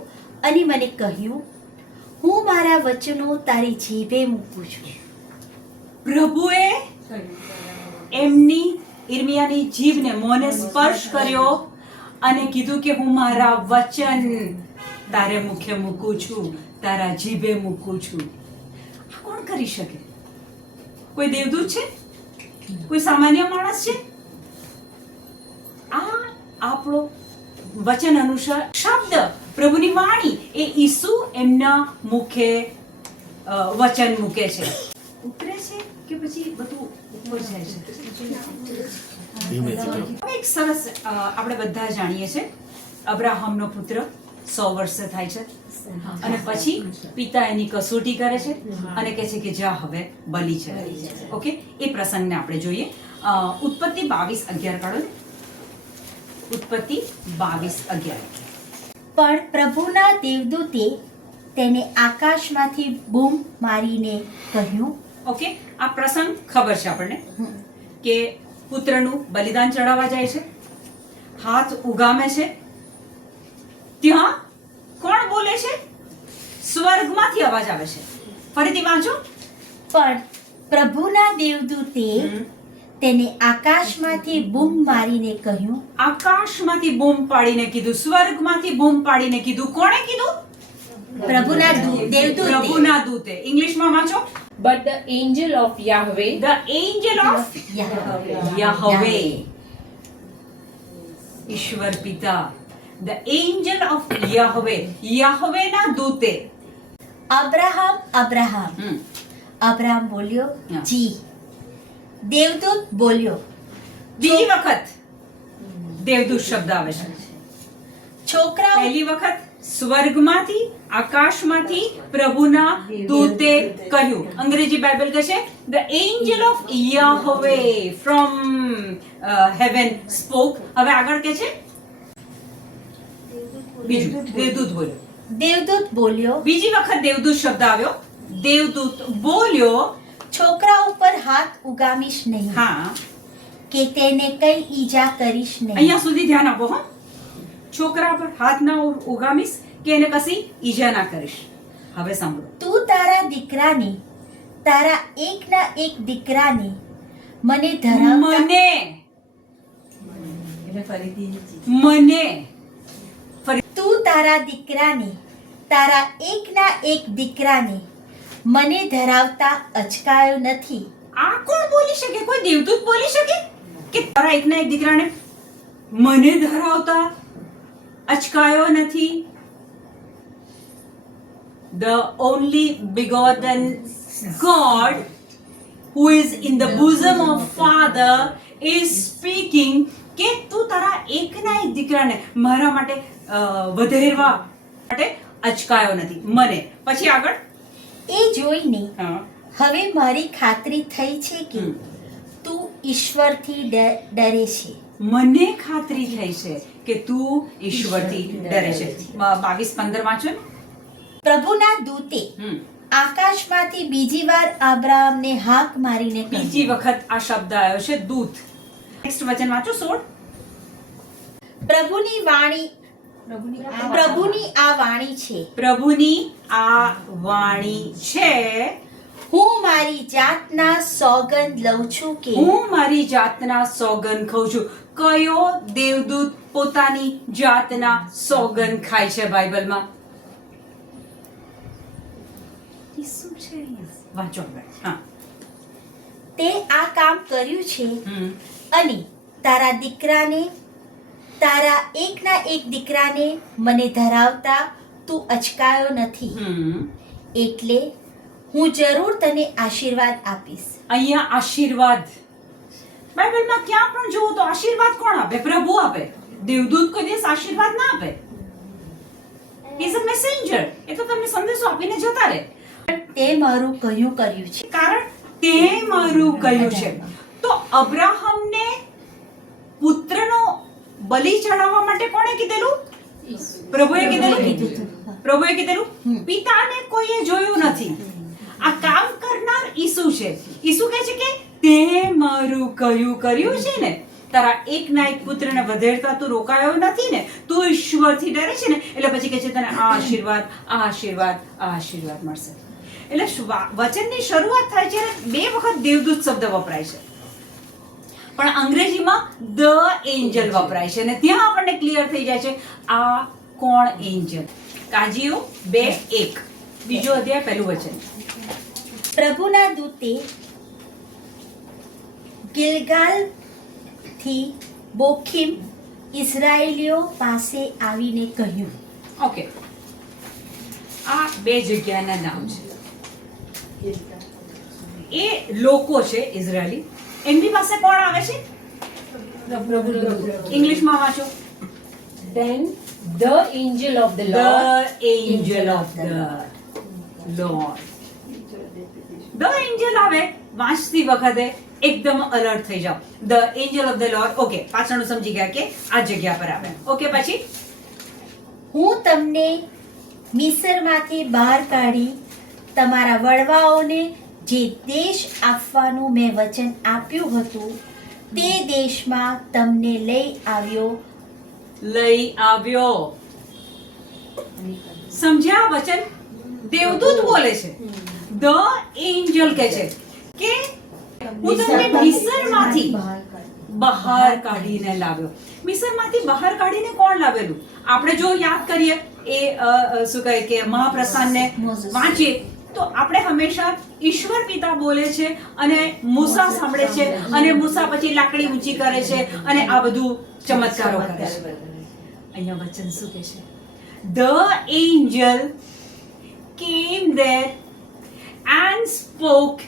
અને મને કહ્યું, હું મારા વચનો તારી જીભે મૂકું છું. પ્રભુએ એમની ઈર્મિયાની જીભને, મોંને સ્પર્શ કર્યો અને કીધું કે હું મારા વચન તારે મુખે મૂકું છું, તારા જીભે મૂકું છું. આ કોણ કરી શકે? કોઈ દેવદૂત છે? કોઈ સામાન્ય માણસ છે? આ આપણો વચન અનુસાર શબ્દ, પ્રભુની વાણી, એ ઈસુ એમના મુખે વચન મૂકે છે. ઉતરે છે કે પછી બધું ઉપર જાય છે? હવે એક સરસ આપણે બધા જાણીએ છીએ, અબ્રાહમનો પુત્ર 100 વર્ષે થાય છે અને પછી પિતા એની કસોટી કરે છે અને કહે છે કે જા હવે બલિ છે. ઓકે, એ પ્રસંગને આપણે જોઈએ. ઉત્પત્તિ 22:11 કાઢો ને. ઉત્પત્તિ 22:11. પણ પ્રભુના દેવદૂતે તેને આકાશમાંથી બૂમ મારીને કહ્યું. ઓકે, આ પ્રસંગ ખબર છે આપણને કે પુત્રનું બલિદાન ચડાવવા જાય છે, હાથ ઉગામે છે, ત્યાં કોણ બોલે છે? સ્વર્ગમાંથી અવાજ આવે છે. ફરીથી વાંચો. પણ પ્રભુના દેવદૂતે તેને આકાશમાંથી બૂમ મારીને કહ્યું. આકાશમાંથી બૂમ પાડીને કીધું, સ્વર્ગમાંથી બૂમ પાડીને કીધું. કોણે કીધું? પ્રભુના દેવદૂતે પ્રભુના દૂતે. ઇંગ્લિશમાં વાંચો. But the angel of Yahweh The angel of Yahweh. ઈશ્વર પિતા. The angel of Yahweh. યાહવેના દૂતે. અબ્રાહમ અબ્રાહમ બોલ્યો હા. જી. દેવદૂત બોલ્યો. બીજી વખત દેવદૂત શબ્દ આવે છે. છોકરાઓ પહેલી વખત સ્વર્ગમાંથી આકાશમાંથી પ્રભુના દૂતે કહ્યું. અંગ્રેજી બાઇબલ કહે છે the angel of Yahweh from heaven spoke. હવે આગળ કહે છે બીજું દેવદૂત બોલ્યો. દેવદૂત બોલ્યો. બીજી વખત દેવદૂત શબ્દ આવ્યો. દેવદૂત બોલ્યો. છોકરા ઉપર હાથ ઉગામીશ નહીં હા, કે તેને કઈ ઈજા કરીશ નહીં. અહીંયા સુધી ધ્યાન આપો. હા, છોકરા પર હાથ ના ઉગામીશ કે એને કશી ઈજા ના કરીશ. હવે સાંભળો. તું તારા દીકરાને તારા એકના એક દીકરાને મને ધરાવતા મને તું તારા દીકરાને તારા એકના એક દીકરાને મને ધરાવતા અચકાયો નથી. આ કોણ બોલી શકે? કોઈ દેવદૂત બોલી શકે કે તારા એકના એક દીકરાને મને ધરાવતા અચકાયો નથી? The only begotten God who is in the bosom of Father is speaking કે તું તારા એકના એક દીકરાને મારા માટે વધેરવા માટે અચકાયો નથી. મને પછી આગળ એ જોઈને હા, હવે મારી ખાતરી થઈ છે કે તું ઈશ્વરથી ડરે છે. મને ખાતરી થઈ છે કે તું ઈશ્વરથી ડરે છે. 22-15 વાંચો ને. પ્રભુના દૂતે આકાશમાંથી બીજી વાર અબ્રાહમને હાક મારીને કહ્યું. બીજી વખત આ શબ્દ આવ્યો છે દૂત. નેક્સ્ટ વચન વાંચો 16. પ્રભુની આ વાણી છે. પ્રભુની આ વાણી છે. હું મારી જાતના સોગંદ લઉં છું કે હું મારી જાતના સોગંદ ખાઉં છું. કયો દેવદૂત પોતાની જાતના સોગંદ ખાય છે બાઇબલમાં? ઈસુ છે અહીંયા. વાંચો આગળ. હા. તે આ કામ કર્યું છે હમ. અને તારા દીકરાને તારા એકના એક દીકરાને મને ધરાવતા તું અચકાયો નથી. હમ. એટલે હું જરૂર તને આશીર્વાદ આપીશ. અહીંયા આશીર્વાદ બાઇબલમાં ક્યાં પણ જુઓ તો આશીર્વાદ કોણ આપે? પ્રભુ આપે. દેવદૂત કોઈ દિવસ આશીર્વાદ ના આપે. He is a messenger. એ તો તમને સંદેશો આપીને જતા રહે. તે મારું કર્યું છે. કારણ તે મારું કહ્યું છે. તો અબ્રાહમને પુત્રનો બલિ ચડાવવા માટે કોણે કીધેલું? પ્રભુએ કીધેલું. પ્રભુએ કીધેલું. પિતાને કોઈએ જોયું નથી. આ કામ કરનાર ઈસુ છે. ઈસુ કહે છે કે તે મારું કર્યું છે ને. તારા એકના એક પુત્રને વધેરતા તું રોકાયો નથી ને. તું ઈશ્વરથી ડરે છે ને. એટલે પછી કહે છે તને આ આશીર્વાદ મળશે. એટલે વચનની શરૂઆત થાય છે બે વખત દેવદૂત શબ્દ વપરાય છે, પણ અંગ્રેજીમાં ધ એન્જલ વપરાય છે. અને ત્યાં આપણને ક્લિયર થઈ જાય છે આ કોણ એન્જલ. કાજીઓ 2:1 બીજો અધ્યાય પહેલું વચન. પ્રભુના દૂતે ગિલગાલથી બોખીમ ઇઝરાયેલીઓ પાસે આવીને કહ્યું. ઓકે, આ બે જગ્યાના નામ છે. એ લોકો છે ઇઝરાયલી. એમની પાસે કોણ આવે છે? ઇંગ્લિશમાં વાંચો. Then the angel of the Lord The angel of the Lord. The angel આવે વાંચતી વખતે એકદમ અલર્ટ થઈ જાઓ. The angel of the Lord. Okay, પાછળનું સમજી ગયા કે આ જગ્યા પર આવે. ઓકે, પછી હું તમને મિસરમાંથી બહાર કાઢી તમારા વડવાઓને જે દેશ આપવાનું મેં વચન આપ્યું હતું તે દેશમાં તમને લઈ આવ્યો. સમજ્યા વચન? દેવદૂત બોલે છે. ધ એન્જલ કહે છે કે હું તમને મિસરમાંથી બહાર કાઢીને લાવ્યો. મિસરમાંથી બહાર કાઢીને કોણ લાવેલું? આપણે જો યાદ કરીએ એ શું કહે કે મહાપ્રસ્થાનને મોઝેસ. વાંચીએ તો આપણે હંમેશા ઈશ્વર પિતા બોલે છે અને મૂસા સાંભળે છે અને મૂસા પછી લાકડી ઊંચી કરે છે અને આ બધું ચમત્કારો કરે છે. અહીંયા વચન શું કહે છે? The angel came there and spoke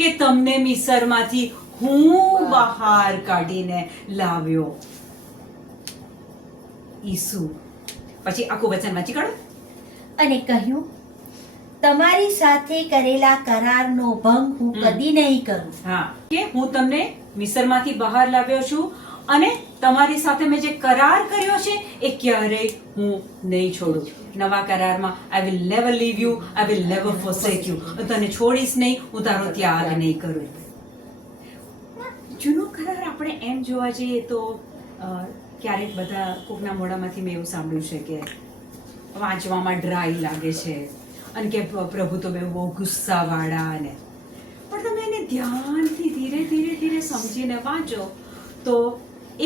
કે તમને મિસરમાંથી હું બહાર કાઢીને લાવ્યો. ઈસુ પછી આખું વચન વાંચી કાઢો. અને કહ્યું, તમારી સાથે કરેલા કરારનો ભંગ હું કદી નહીં કરું. હા, કે હું તમને મિસરમાંથી બહાર લાવ્યો છું અને તમારી સાથે મેં જે કરાર કર્યો છે એ ક્યારેય હું નહીં છોડું. નવા કરારમાં I will never leave you, I will never forsake you. હું તને છોડીશ નહીં, હું તારો ત્યાગ નહીં કરું. જૂનો કરાર આપણે એમ જોવા જઈએ તો ક્યારેક બધા કોકના મોઢામાંથી મેં એવું સાંભળ્યું છે કે વાંચવામાં ડ્રાય લાગે છે અને કે પ્રભુ તો બહુ ગુસ્સાવાળા અને પણ તમે એને ધ્યાનથી ધીરે ધીરે ધીરે સમજીને વાંચો તો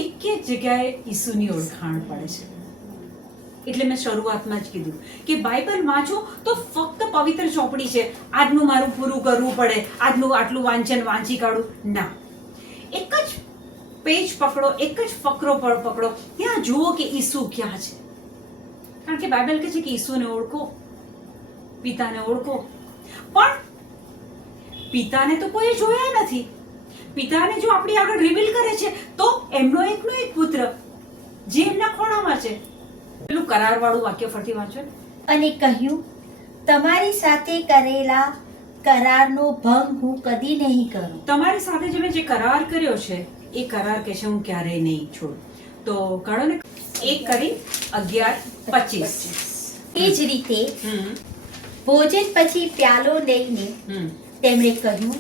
એક એક જગ્યાએ ઈસુની ઓળખાણ પડે છે. એટલે મેં શરૂઆતમાં જ કીધું કે બાઇબલ વાંચો તો ફક્ત પવિત્ર ચોપડી છે, આજનું મારું પૂરું કરવું પડે, આજનું આટલું વાંચન વાંચી કાઢું, ના. એક જ પેજ પકડો, એક જ ફકરો પકડો, ત્યાં જુઓ કે ઈસુ ક્યાં છે. કારણ કે બાઇબલ કહે છે કે ઈસુને ઓળખો, પિતાને ઓળખો. પણ પિતાને તો કોઈ જોયા નથી. પિતાને જો આપણી આગળ રિવીલ કરે છે તો એમનો એકનો એક પુત્ર જે એમના ખોળામાં છે. પેલું કરારવાળું વાક્ય ફરતી વાંચો ને. અને કહ્યું, તમારી સાથે કરેલા કરારનો ભંગ હું કદી નહીં કરું. તમારી સાથે જે મેં જે કરાર કર્યો છે એ કરાર કે છે હું ક્યારેય નહીં છોડું. તો કાઢો ને 1:11-25. એ જ રીતે ભોજન પછી પ્યાલો લઈને તેમણે કહ્યું,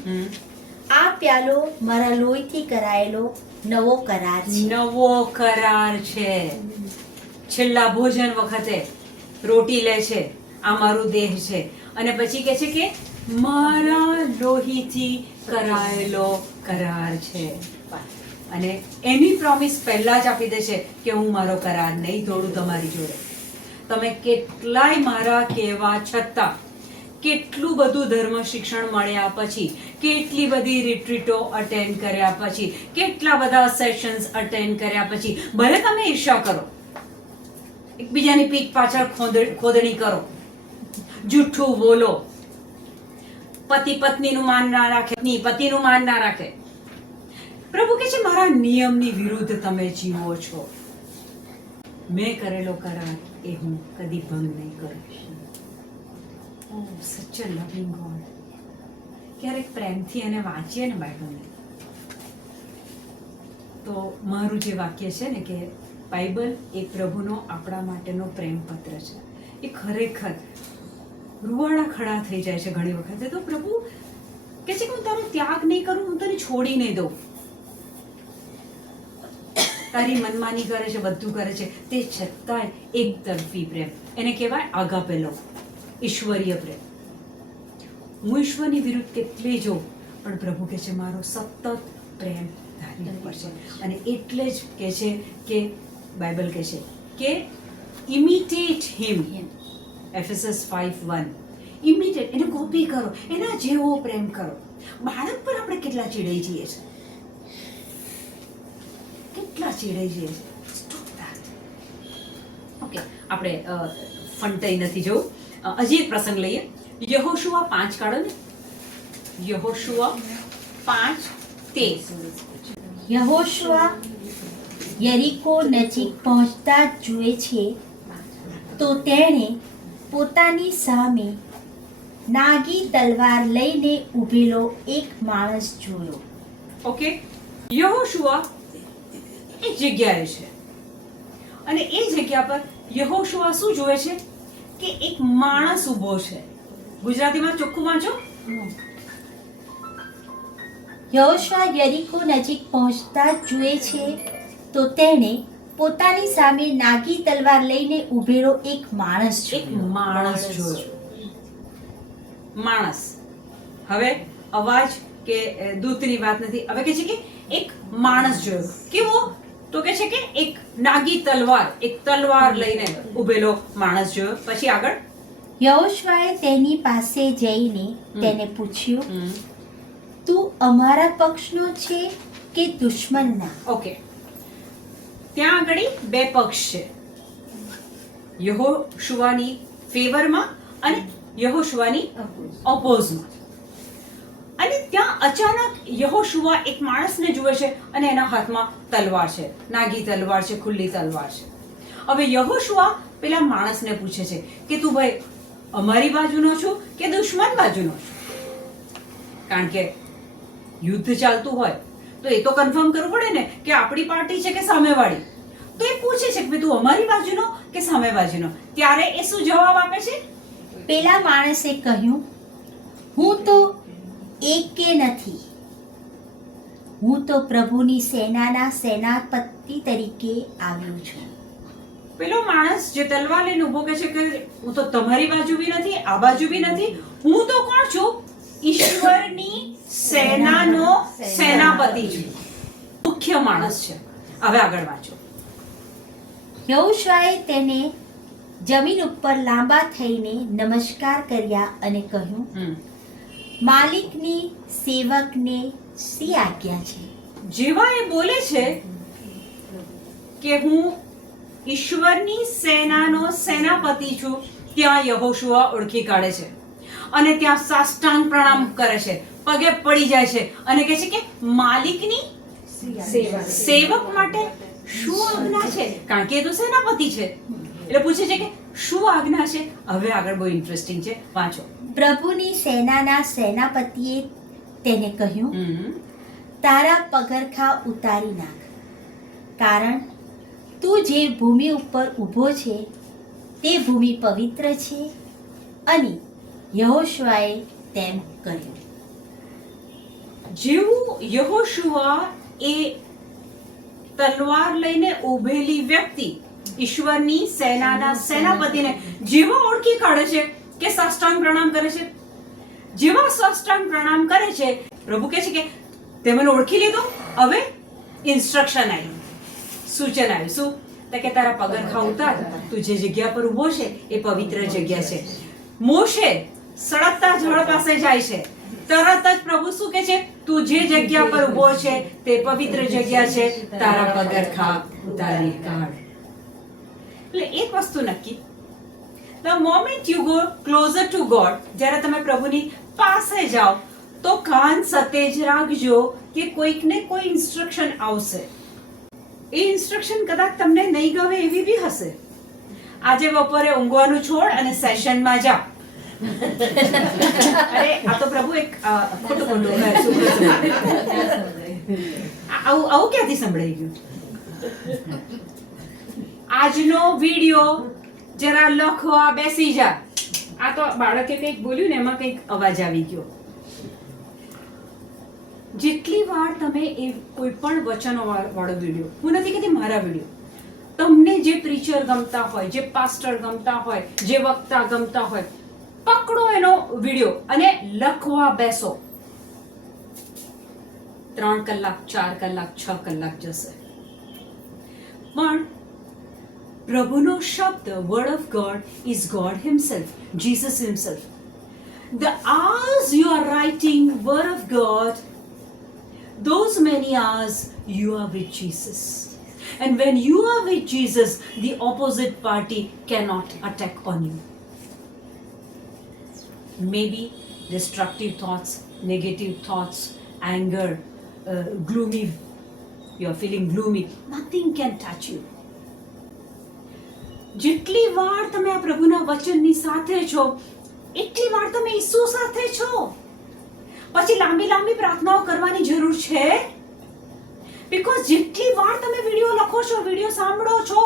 આ પ્યાલો મારા લોહીથી કરાયેલો નવો કરાર છે. નવો કરાર છે. છેલ્લા ભોજન વખતે રોટી લે છે, આ મારું દેહ છે, અને પછી કહે છે કે મારા લોહીથી કરાયેલો કરાર છે. અને એની પ્રોમિસ પહેલા જ આપી દે છે કે હું મારો કરાર નહીં તોડું તમારી જોડે. તમે કેટલાય મારા કહેવા છતાં, કેટલું બધું ધર્મ શિક્ષણ મળ્યા પછી, કેટલી બધી રિટ્રીટો અટેન્ડ કર્યા પછી, કેટલા બધા સેશન્સ અટેન્ડ કર્યા પછી, ભલે તમે ઈર્ષા કરો, એકબીજાની પીઠ પાછળ ખોદણી કરો, જૂઠું બોલો, પતિ પત્નીનું માન ના રાખે, પતિનું માન ના રાખે, પ્રભુ કહે છે મારા નિયમની વિરુદ્ધ તમે જીવો છો. મેં કરેલો કરાર એ હું કદી ભંગ નહીં કરું. Oh, such a loving God. ક્યારેક પ્રેમથી એને વાંચીએ ને બાઇબલને તો મારું જે વાક્ય છે ને કે બાઇબલ એ પ્રભુનો આપણા માટેનો પ્રેમપત્ર છે. એ ખરેખર રૂવાડા ખડા થઈ જાય છે ઘણી વખતે. તો પ્રભુ કહે છે કે હું તારો ત્યાગ નહીં કરું, હું તને છોડી નહીં દઉં. તારી મનમાની કરે છે, બધું કરે છે, તે છતાંય એક તરફી પ્રેમ, એને કહેવાય આગાપે લવ, ઈશ્વરીય પ્રેમ. હું ઈશ્વરની વિરુદ્ધ કેટલી જોઉં પણ પ્રભુ કહે છે મારો સતત પ્રેમ ધારી ઉપર છે. અને એટલે જ કહે છે કે બાઇબલ કહે છે કે ઇમિટેટ હિમ. એફેસસ 5:1. ઇમિટેટ, એને કોપી કરો, એના જેવો પ્રેમ કરો. બાળક પર આપણે કેટલા ચીડાઈ જઈએ છીએ, કેટલા ચીડાઈ જઈએ છીએ. Stop that. ઓકે, આપણે ફંટાઈ નથી જવું. હજી એક પ્રસંગ લઈએ. યહોશુઆ 5 કાઢો ને. યહોશુઆ 5:13. યહોશુઆ યરીકો નજીક પહોંચતા જ જુએ છે તો તેણે પોતાની સામે નાગી તલવાર લઈને ઊભેલો એક માણસ જોયો. ઓકે, યહોશુઆ એક જગ્યાએ છે અને એ જગ્યા પર યહોશુઆ શું જોવે છે કે એક માણસ ઊભો છે. ગુજરાતીમાં ચોખ્ખું વાંચો. યહોશુઆ યરીકો નજીક પહોંચતા જ જુએ છે તો તેણે પોતાની સામે નાગી તલવાર લઈને ઊભેલો એક માણસ એક જોયો. માણસ જોયો. માણસ. હવે અવાજ કે દૂતની વાત નથી. હવે કહે છે કે એક માણસ જોયો. કેવો? તો કે છે કે એક નાગી તલવાર, એક તલવાર લઈને ઉભેલો માણસ જોયો. પછી આગળ યહોશુઆએ તેની પાસે જઈને તેને પૂછ્યું, તું અમારા પક્ષનો છે કે દુશ્મનના? ઓકે, ત્યાં આગળ બે પક્ષ છે, યહોશુઆની ફેવરમાં અને યહોશુઆની ઓપોઝમાં. અને ત્યાં અચાનક યહોશુઆ એક માણસને જુએ છે અને એના હાથમાં તલવાર છે, નાગી તલવાર છે, ખુલ્લી તલવાર છે. હવે યહોશુઆ પેલા માણસને પૂછે છે કે તું ભાઈ અમારી બાજુનો છું કે દુશ્મન બાજુનો છું? કારણ કે યુદ્ધ ચાલતું હોય તો એ તો કન્ફર્મ કરવું પડે ને કે આપણી પાર્ટી છે કે સામેવાળી. તો એ પૂછે છે કે તું અમારી બાજુનો કે સામે બાજુનો. ત્યારે એ શું જવાબ આપે છે? પેલા માણસે કહ્યું, હું તો એકે નથી, હું તો પ્રભુની સેનાના સેનાપતિ તરીકે આવ્યો છું. પેલો માણસ જે તલવાર લઈને ઉભો કહે છે કે હું તો તમારી બાજુ બી નથી, આ બાજુ બી નથી, હું તો કોણ છું? ઈશ્વરની સેનાનો સેનાપતિ છું. મુખ્ય માણસ છે. હવે આગળ વાંચો. યહોશુઆએ તેને જમીન ઉપર લાંબા થઈને નમસ્કાર કર્યા અને કહ્યું, માલિકની સેવકને શી આજ્ઞા છે? જેવા એ બોલે છે કે હું ઈશ્વરની સેનાનો સેનાપતિ છું, ત્યાં યહોશુઆ ઓળખી કાઢે છે અને ત્યાં સાષ્ટાંગ પ્રણામ કરે છે, પગે પડી જાય છે અને કહે છે કે માલિકની સેવક માટે શું આજ્ઞા છે? કારણ કે એ તો સેનાપતિ છે. એટલે પૂછે છે કે શું આજ્ઞા છે? હવે આગળ બહુ ઇન્ટરેસ્ટિંગ છે, વાંચો. પ્રભુની સેનાના સેનાપતિએ તેને કહ્યું, તારા પગરખા ઉતારી નાખ, કારણ તું જે ભૂમિ ઉપર ઊભો છે તે ભૂમિ પવિત્ર છે. અને યહોશુઆએ તેમ કર્યું. જેવું યહોશુઆ એ તલવાર લઈને ઉભેલી વ્યક્તિ ઈશ્વરની સેનાના સેનાપતિને જેવા ઓળખી કાઢે છે કે સાષ્ટાંગ પ્રણામ કરે છે, જેવા સાષ્ટાંગ પ્રણામ કરે છે, પ્રભુ કહે છે કે તે મને ઓળખી લીધો. હવે ઇન્સ્ટ્રક્શન આવ્યું, સૂચન આવ્યું. શું? તો કે તારા પગરખા ઉતાર, તું જે જગ્યા પર ઊભો છે એ પવિત્ર જગ્યા છે. મોશે સળગતા ઝાડ પાસે જાય છે, તરત જ પ્રભુ શું કહે છે? તું જે જગ્યા પર ઊભો છે તે પવિત્ર જગ્યા છે, તારા પગરખા ઉતારી કાઢ. એટલે એક વસ્તુ નક્કી, the moment you go closer to God, જ્યારે તમે પ્રભુની પાસે જાઓ તો કાન સતેજ રાખજો કે કોઈક ને કોઈ ઇન્સ્ટ્રક્શન આવશે. એ ઇન્સ્ટ્રક્શન કદાચ તમને નહીં ગમે એવી બી હશે. આજે બપોરે ઊંઘવાનું છોડ અને સેશનમાં જા. અરે આ તો પ્રભુ એક ખોટું આવું ક્યાંથી સંભળાઈ ગયું? આજનો વિડિયો જરા લખવા બેસી જા. આ તો બાળકે કંઈક બોલ્યું ને એમાં કંઈક અવાજ આવી ગયો. જેટલી વાર તમે એ કોઈ પણ વચનો વાળો વિડિયો, હું નથી કહેતી મારા વિડિયો, તમને જે પ્રીચર ગમતા હોય, જે પાસ્ટર ગમતા હોય, જે વક્તા ગમતા હોય, પકડો એનો વિડિયો અને લખવા બેસો. 3 કલાક, 4 કલાક, 6 કલાક જશે. પણ પ્રભુનો શબ્દ, word of God is God himself, Jesus himself. The hours you are writing word of God, those many hours you are with Jesus. And when you are with Jesus, the opposite party cannot attack on you. Maybe destructive thoughts, negative thoughts, anger, gloomy, you are feeling gloomy, nothing can touch you. જેટલી વાર તમે આ પ્રભુના વચનની સાથે છો એટલી વાર તમે ઈસુ સાથે છો. પછી લાંબી લાંબી પ્રાર્થનાઓ કરવાની જરૂર છે? બીકોઝ જેટલી વાર તમે વિડિયો લખો છો, વિડિયો સાંભળો છો,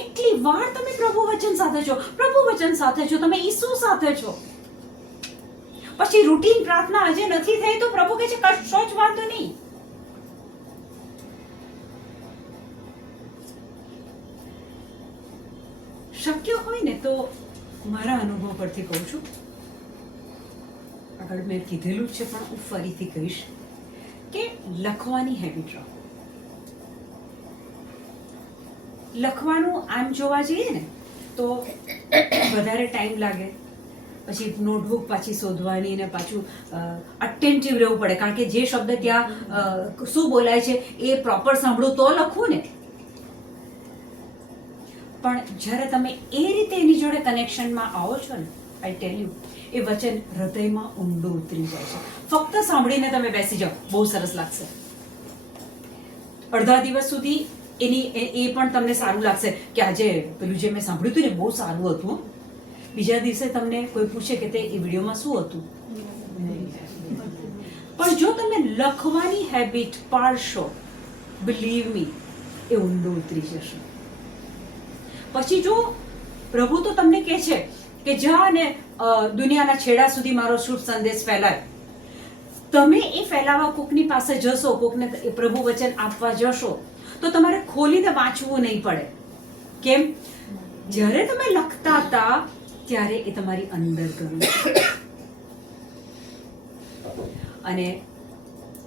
એટલી વાર તમે પ્રભુ વચન સાથે છો. પ્રભુ વચન સાથે છો, તમે ઈસુ સાથે છો. પછી રૂટીન પ્રાર્થના આજે નથી થઈ તો પ્રભુ કહે છે કશો જ વાંધો નહીં. શક્ય હોય ને તો મારા અનુભવ પરથી કહું છું, આગળ મેં કીધેલું જ છે પણ હું ફરીથી કહીશ કે લખવાની હેબિટ રાખો. લખવાનું આમ જોવા જઈએ ને તો વધારે ટાઈમ લાગે, પછી નોટબુક પાછી શોધવાની ને પાછું અટેન્ટિવ રહેવું પડે, કારણ કે જે શબ્દ ત્યાં શું બોલાય છે એ પ્રોપર સાંભળું તો લખવું ને. પણ જ્યારે તમે એ રીતે એની જોડે કનેક્શનમાં આવો છો ને, આઈ ટેલ યુ, એ વચન હૃદયમાં ઊંડું ઉતરી જાય છે. ફક્ત સાંભળીને તમે બેસી જાઓ, બહુ સરસ લાગશે. અડધા દિવસ સુધી એ પણ તમને સારું લાગશે કે આજે પેલું જે મેં સાંભળ્યું હતું ને બહુ સારું હતું. બીજા દિવસે તમને કોઈ પૂછે કે તે એ વિડીયોમાં શું હતું. પણ જો તમે લખવાની હેબિટ પાડશો, બિલીવ મી, એ ઊંડું ઉતરી જશે. પછી જો પ્રભુ તો તમને કહે છે કે જા ને દુનિયાના છેડા સુધી મારો શુભ સંદેશ ફેલાય. તમે એ ફેલાવા કોકની પાસે જશો, કોકને પ્રભુ વચન આપવા જશો, તો તમારે ખોલીને વાંચવું નહીં પડે. કેમ? જ્યારે તમે લખતા હતા ત્યારે એ તમારી અંદર ગયું. અને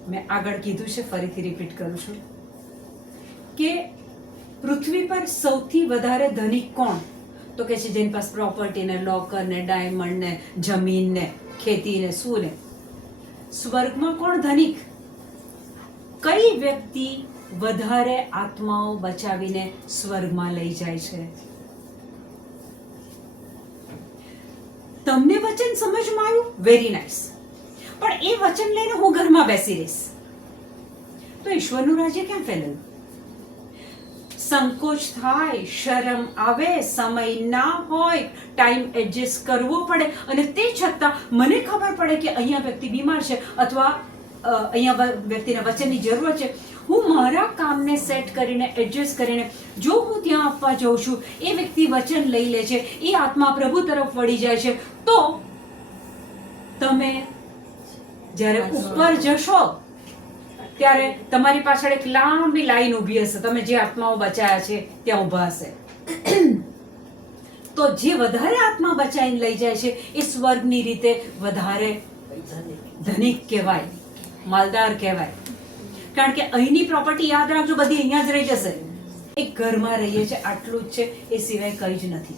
મેં આગળ કીધું છે, ફરીથી રિપીટ કરું છું કે પૃથ્વી પર સૌથી વધારે ધનિક કોણ? તો કે છે જેની પાસે પ્રોપર્ટી ને, લોકર ને, ડાયમંડ ને, જમીન ને, ખેતી ને, શું ને. સ્વર્ગમાં કોણ ધનિક? કઈ વ્યક્તિ વધારે આત્માઓ બચાવીને સ્વર્ગમાં લઈ જાય છે? તમને વચન સમજમાં આવ્યું? Very nice. પણ એ વચન લઈને હું ઘરમાં બેસી રહીશ તો ઈશ્વરનું રાજ્ય ક્યાં ફેલાયું? સંકોચ થાય, શરમ આવે, સમય ના હોય, ટાઈમ એડજસ્ટ કરવો પડે, અને તે છતાં મને ખબર પડે કે અહીંયા વ્યક્તિ બીમાર છે અથવા અહીંયા વ્યક્તિને વચનની જરૂર છે. હું મારા કામને સેટ કરીને, એડજસ્ટ કરીને જો હું ત્યાં આપવા જાઉં છું, એ વ્યક્તિ વચન લઈ લે છે, એ આત્મા પ્રભુ તરફ વળી જાય છે, તો તમે જ્યારે ઉપર જશો ત્યારે તમારી પાછળ એક લાંબી લાઈન ઊભી હશે. તમે જે આત્માઓ બચાયા છે ત્યાં ઊભા હશે. તો જે વધારે આત્મા બચાવીને લઈ જાય છે એ સ્વર્ગની રીતે વધારે ધનિક કહેવાય, માલદાર કહેવાય. કારણ કે અહીંની પ્રોપર્ટી યાદ રાખજો, બધી અહીંયા જ રહી જશે. એક ઘરમાં રહીએ છીએ, આટલું જ છે, એ સિવાય કંઈ જ નથી.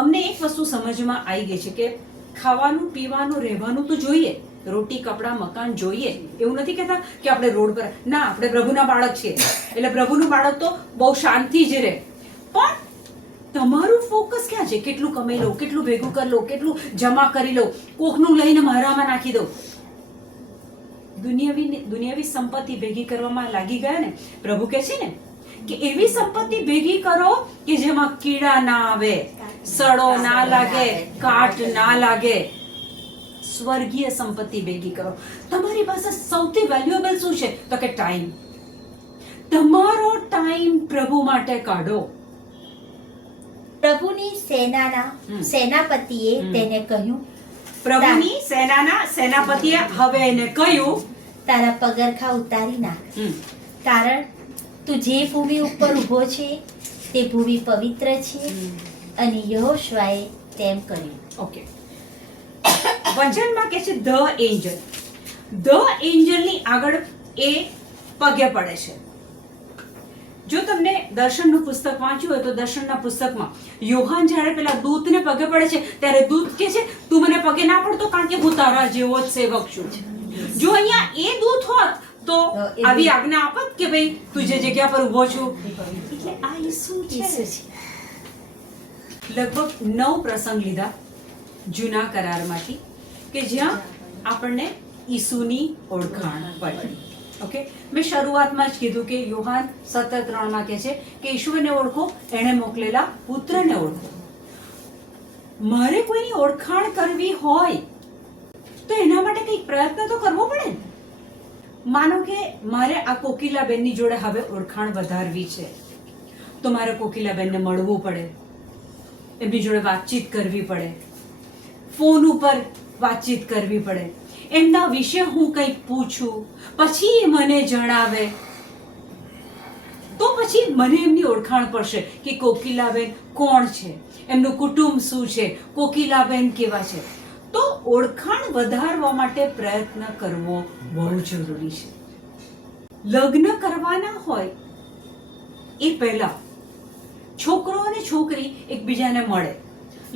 અમને એક વસ્તુ સમજમાં આવી ગઈ છે કે ખાવાનું, પીવાનું, રહેવાનું તો જોઈએ, રોટી, કપડાં, મકાન જોઈએ. એવું નથી કહેતા કે આપણે રોડ પર, ના, આપણે પ્રભુના બાળક છીએ એટલે પ્રભુનું બાળક તો બહુ શાંતિ જ રહે. પણ તમારું ફોકસ ક્યાં છે? કેટલું કમાઈ લઉં, કેટલું ભેગું કરી લઉં, કેટલું જમા કરી લઉં, કોકનું લઈને મારામાં નાખી દઉં. દુનિયાવી સંપત્તિ ભેગી કરવામાં લાગી ગયા ને. પ્રભુ કહે છે ને કે એવી સંપત્તિ ભેગી કરો કે જેમાં કીડા ના આવે, સડો ના લાગે, કાટ ના લાગે. સ્વર્ગીય સંપત્તિ ભેગી કરો. તમારી પાસે સૌથી વેલ્યુએબલ શું છે? તો કે ટાઈમ. તમારો ટાઈમ પ્રભુ માટે કાઢો. પ્રભુની સેનાપતિએ તેને કહ્યું, પ્રભુની સેનાના સેનાપતિએ હવે એને કહ્યું, તારા પગરખા ઉતારી નાખ, કારણ તું જે ભૂમિ ઉપર ઊભો છે તે ભૂમિ પવિત્ર છે. અને યહોશુઆએ તેમ કર્યું. ઓકે. વચનમાં કે છે ધ એન્જલ. ધ એન્જલની આગળ એ પગે પડે છે. જો તમને દર્શનનું પુસ્તક વાંચ્યું હોય તો દર્શનના પુસ્તકમાં યોહાન જ્યારે પેલા દૂતને પગે પડે છે ત્યારે દૂત કહે છે તું મને પગે ના પડતો, કારણ કે હું તારા જેવો જ સેવક છું. જો અહીંયા એ દૂત હોત તો આવી આજ્ઞા આપત કે ભાઈ તું જે જગ્યા પર ઊભો છું. એટલે આ ઈસુ છે. લગભગ 9 પ્રસંગ લીધા જૂના કરારમાંથી કે જ્યાં આપણને ઈસુની ઓળખાણ પડી. ઓકે, મેં શરૂઆતમાં જ કીધું કે યોહાન 17:3 કહે છે કે ઈશ્વરને ઓળખો, એણે મોકલેલા પુત્રને ઓળખો. મારે કોઈની ઓળખાણ કરવી હોય તો એના માટે કંઈક પ્રયત્ન તો કરવો પડે ને. માનો કે મારે આ કોકિલાબેનની જોડે હવે ઓળખાણ વધારવી છે તો મારે કોકિલાબેનને મળવું પડે, એમની જોડે વાતચીત કરવી પડે, ફોન ઉપર વાતચીત કરવી પડે, એમના વિશે હું કંઈક પૂછું, પછી એ મને જણાવે, તો પછી મને એમની ઓળખાણ પડશે કે કોકિલાબેન કોણ છે, એમનું કુટુંબ શું છે, કોકિલાબેન કેવા છે. તો ઓળખાણ વધારવા માટે પ્રયત્ન કરવો બહુ જરૂરી છે. લગ્ન કરવાના હોય એ પહેલા છોકરો અને છોકરી એકબીજાને મળે.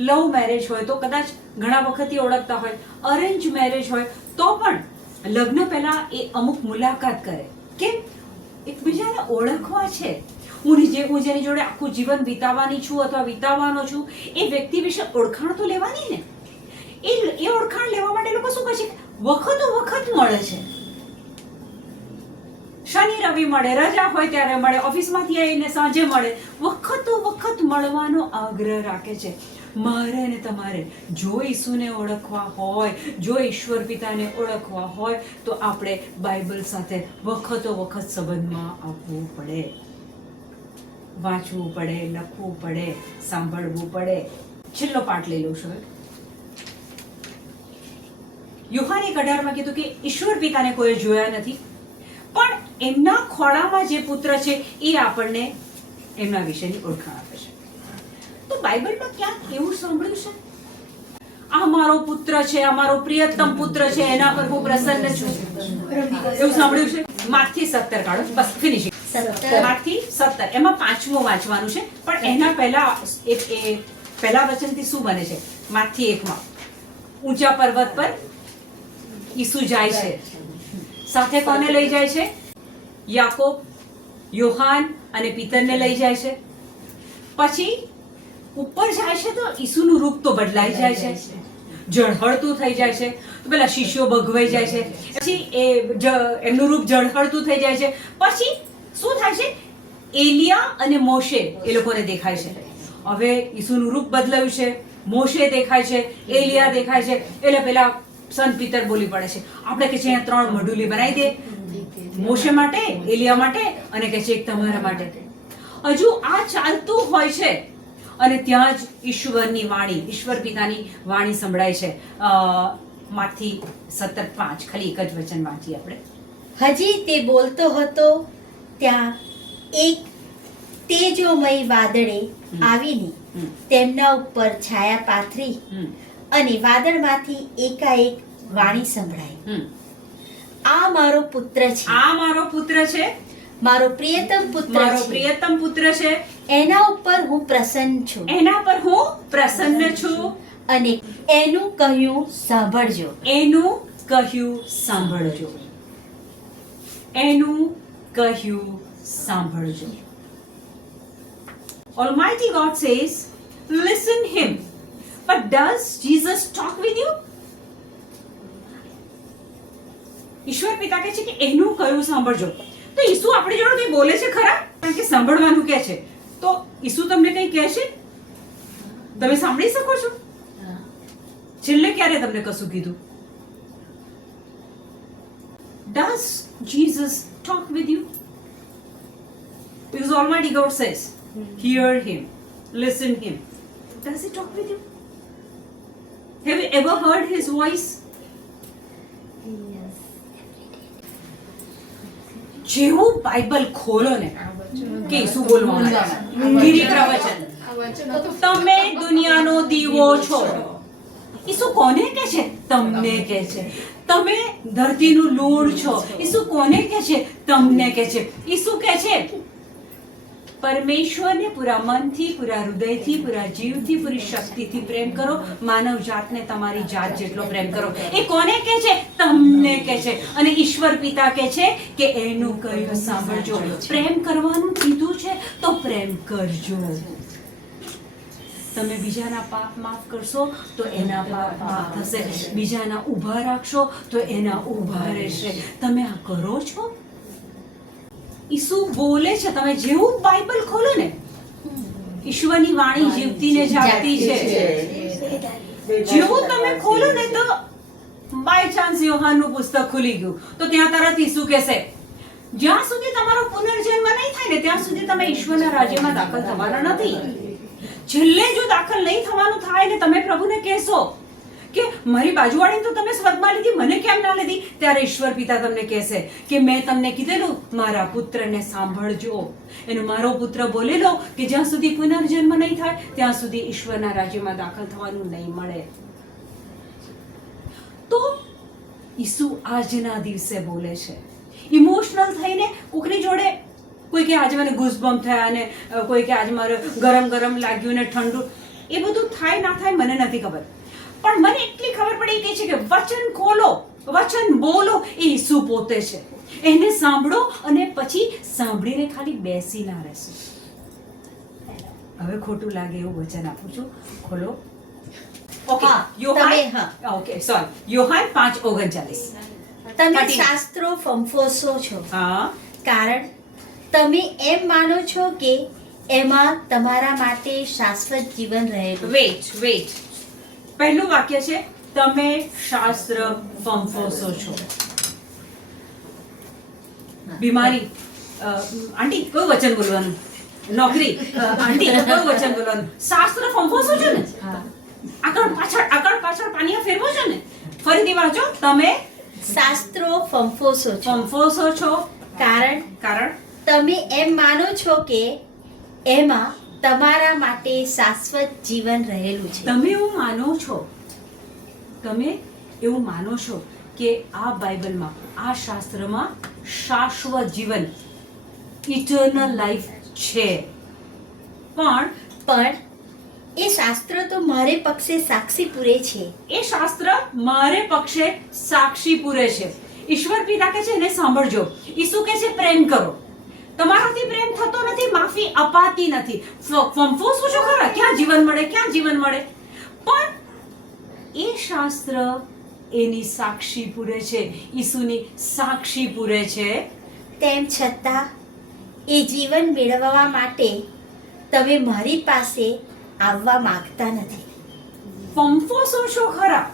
લવ મેરેજ હોય તો કદાચ ઘણા વખતથી ઓળખતા હોય, અરેન્જ મેરેજ હોય તો પણ લગ્ન પહેલા એ અમુક મુલાકાત કરે. કેમ? એકબીજાને ઓળખવા છે. હું જેની જોડે આખું જીવન વિતાવવાની છું અથવા વિતાવવાનો છું, એ વ્યક્તિ વિશે ઓળખાણ તો લેવાની ને. એ ઓળખાણ લેવા માટે લોકો શું કરે છે? વખતો વખત મળે છે. શનિ રવિ મળે, રજા હોય ત્યારે મળે, ઓફિસમાંથી આવીને સાંજે મળે. વખતો વખત મળવાનો આગ્રહ રાખે છે. મારે ને તમારે જો ઈસુને ઓળખવા હોય, જો ઈશ્વર પિતાને ઓળખવા હોય તો આપણે બાઇબલ સાથે વખતો વખત સંબંધમાં આવવું પડે, વાંચવું પડે, લખવું પડે, સાંભળવું પડે. છેલ્લો પાઠ લઈ લઉં છું. યુહાન 1:18 કીધું કે ઈશ્વર પિતાને કોઈ જોયા નથી, પણ એમના ખોળામાં જે પુત્ર છે એ આપણને એમના વિશેની ઓળખાણ આપે છે. તો બાઇબલમાં ક્યાંક એવું સાંભળ્યું છે, આ મારો પુત્ર છે, આ મારો પ્રિયતમ પુત્ર છે, એના પર હું પ્રસન્ન છું, એવું સાંભળ્યું છે? માર્કથી 17 કાઢો, બસ ફિનિશિંગ. માર્કથી 17 એમાં 5મું વાંચવાનું છે, પણ એના પહેલા એ પહેલા વચનથી શું બને છે? માર્કથી 1 ઊંચા પર્વત પર ઈસુ જાય છે. સાથે કોને લઈ જાય છે? યાકોબ, યોહાન અને પીતરને લઈ જાય છે. પછી ઉપર જાય છે તો ઈસુનું રૂપ તો બદલાઈ જાય છે, ઝળહળતું થઈ જાય છે. તો પેલા શિષ્યો ભગવાઈ જાય છે, પછી એમનું રૂપ ઝળહળતું થઈ જાય છે. પછી શું થાય છે? એલિયા અને મોશે એ લોકોને દેખાય છે. હવે ઈસુનું રૂપ બદલાયું છે, મોશે દેખાય છે, એલિયા દેખાય છે. એટલે પેલા સંત પીતર બોલી પડે છે, આપણે કે છે અહીંયા 3 મઢુલી બનાવી દે, મોશે માટે, એલિયા માટે અને કે છે એક તમારા માટે. હજુ આ ચાલતું હોય છે અને ત્યાં જ ઈશ્વરની વાણી, ઈશ્વર પિતાની વાણી સંભળાય છે. માર્કથી 17:5 ખાલી એક જ વચન વાંચીએ આપણે. હજી તે બોલતો હતો ત્યાં એક તેજોમય વાદળે આવીને તેમના ઉપર છાયા પાથરી અને વાદળમાંથી એકાએક વાણી સંભળાઈ, આ મારો પુત્ર છે, આ મારો પુત્ર છે, મારો પ્રિયતમ પુત્ર મારો છે, પ્રિયતમ પુત્ર છે, એના ઉપર હું પ્રસન્ન છું, એના પર હું પ્રસન્ન છું. અને એનું કહ્યું સાંભળજો. એનું કહ્યું સાંભળજો. એનું કહ્યું સાંભળજો. Almighty God says, listen him. But does Jesus talk with you? ઈશ્વર પિતા કહે છે કે એનું કહ્યું સાંભળજો. તો ઈસુ આપણી જોડે કંઈ બોલે છે ખરા? કારણ કે સાંભળવાનું કહે છે. તો ઈસુ તમને કંઈ કહે છે? તમે સાંભળી શકો છો? છેલ્લે ક્યારે તમને કશું કીધું? Does Jesus talk with you? Because Almighty God says, hear him, listen him. Does he talk with you? Have you ever heard his voice? જેવું બાઇબલ ખોલો ને કે શું બોલવાનું, ગિરી પ્રવચન, તમે દુનિયાનો દીવો છો. ઈસુ કોને કહે છે? તમને કહે છે. તમે ધરતીનું લૂણ છો. ઈસુ કોને કહે છે? તમને કહે છે. ઈસુ કહે છે પરમેશ્વરને પૂરા મનથી, પૂરા હૃદયથી, પૂરા જીવથી, પૂરી શક્તિથી પ્રેમ કરો. માનવ જાતને તમારી જાત જેટલો પ્રેમ કરો. એ કોને કહે છે? તમને કહે છે. અને ઈશ્વર પિતા કહે છે કે એનું કહ્યું સાંભળજો. પ્રેમ કરવાનું કીધું છે તો પ્રેમ કરજો. તમે બીજાના પાપ માફ કરશો તો એના પાપ માફ થશે, બીજાના ઊભા રાખશો તો એના ઊભા રહેશે. તમે આ કરો છો? ઈસુ બોલે છે. તમે જેવું બાઇબલ ખોલો ને, ઈશ્વરની વાણી જીવતી ને જાગતી છે. જેવું તમે ખોલો ને તો બાય ચાન્સ યોહાનનું પુસ્તક ખુલી ગયું તો ત્યાં તરત ઈસુ કહેશે, જ્યાં સુધી તમારો પુનર્જન્મ નહીં થાય ને ત્યાં સુધી તમે ઈશ્વરના રાજ્યમાં દાખલ થવાના નથી. છેલ્લે જો દાખલ નહીં થવાનું થાય ને તમે પ્રભુને કહેશો કે મારી બાજુવાળીને તો તમે સ્વર્ગમાં લીધી, મને કેમ ના લીધી? ત્યારે ઈશ્વર પિતા તમને કહેશે કે મેં તમને કીધેલું મારા પુત્રને સાંભળજો. એનો મારો પુત્ર બોલેલો કે જ્યાં સુધી પુનર્જન્મ નહીં થાય ત્યાં સુધી ઈશ્વરના રાજ્યમાં દાખલ થવાનું નહીં મળે. તો ઈસુ આજના દિવસે બોલે છે ઇમોશનલ થઈને કોકની જોડે કોઈ કે આજે મને ગુઝબમ્પ થયા અને કોઈ કે આજે મારે ગરમ ગરમ લાગ્યું ને ઠંડુ, એ બધું થાય ના થાય મને નથી ખબર, પણ મને એટલી ખબર પડી કે છે કે વચન ખોલો, વચન બોલો, એ ઈસુ પોતે છે. એને સાંભળો અને પછી સાંભળીને ખાલી બેસી ના રહેશો. હવે ખોટું લાગે એવું વચન આપું છું, ખોલો. ઓકે, હા, યોહાન, તમે, હા. Okay sorry, Yohan 5:39. તમે શાસ્ત્રો ફંફોસો છો, હા, કારણ તમે એમ માનો છો કે એમાં તમારા માટે શાશ્વત જીવન રહેલું. વેઇટ. પહેલું વાક્ય છે તમે શાસ્ત્ર ફંફોસો છો. બીમારી, આંટી કયું વચન બોલવાનું? નોકરી, આંટી કયું વચન બોલવાનું? શાસ્ત્ર ફંફોસો છો ને? આગળ પાછળ પાણીયા ફેરવો છો ને? ફરીથી વાંચો. તમે શાસ્ત્રો ફંફોસો છો, ફંફોસો છો કારણ તમે એમ માનો છો કે એમાં તમારા માટે શાશ્વત જીવન રહેલું છે. તમે એવું માનો છો કે આ બાઇબલમાં, આ શાસ્ત્રમાં શાશ્વત જીવન, ઇટર્નલ લાઈફ છે. પણ એ શાસ્ત્ર તો મારે પક્ષે સાક્ષી પૂરે છે. એ શાસ્ત્ર મારે પક્ષે સાક્ષી પૂરે છે. ઈશ્વર પિતા કહે છે એને સાંભળજો. ઈસુ કહે છે પ્રેમ કરો. તમારાથી પ્રેમ થતો નથી, માફી અપાતી નથી. ફંફોસો છો ખરા, ક્યાં જીવન મળે? પણ એ શાસ્ત્ર એની સાક્ષી પૂરે છે, ઈસુની સાક્ષી પૂરે છે. તેમ છતાં એ જીવન મેળવવા માટે તમે મારી પાસે આવવા માંગતા નથી. ફંફોસો છો ખરા.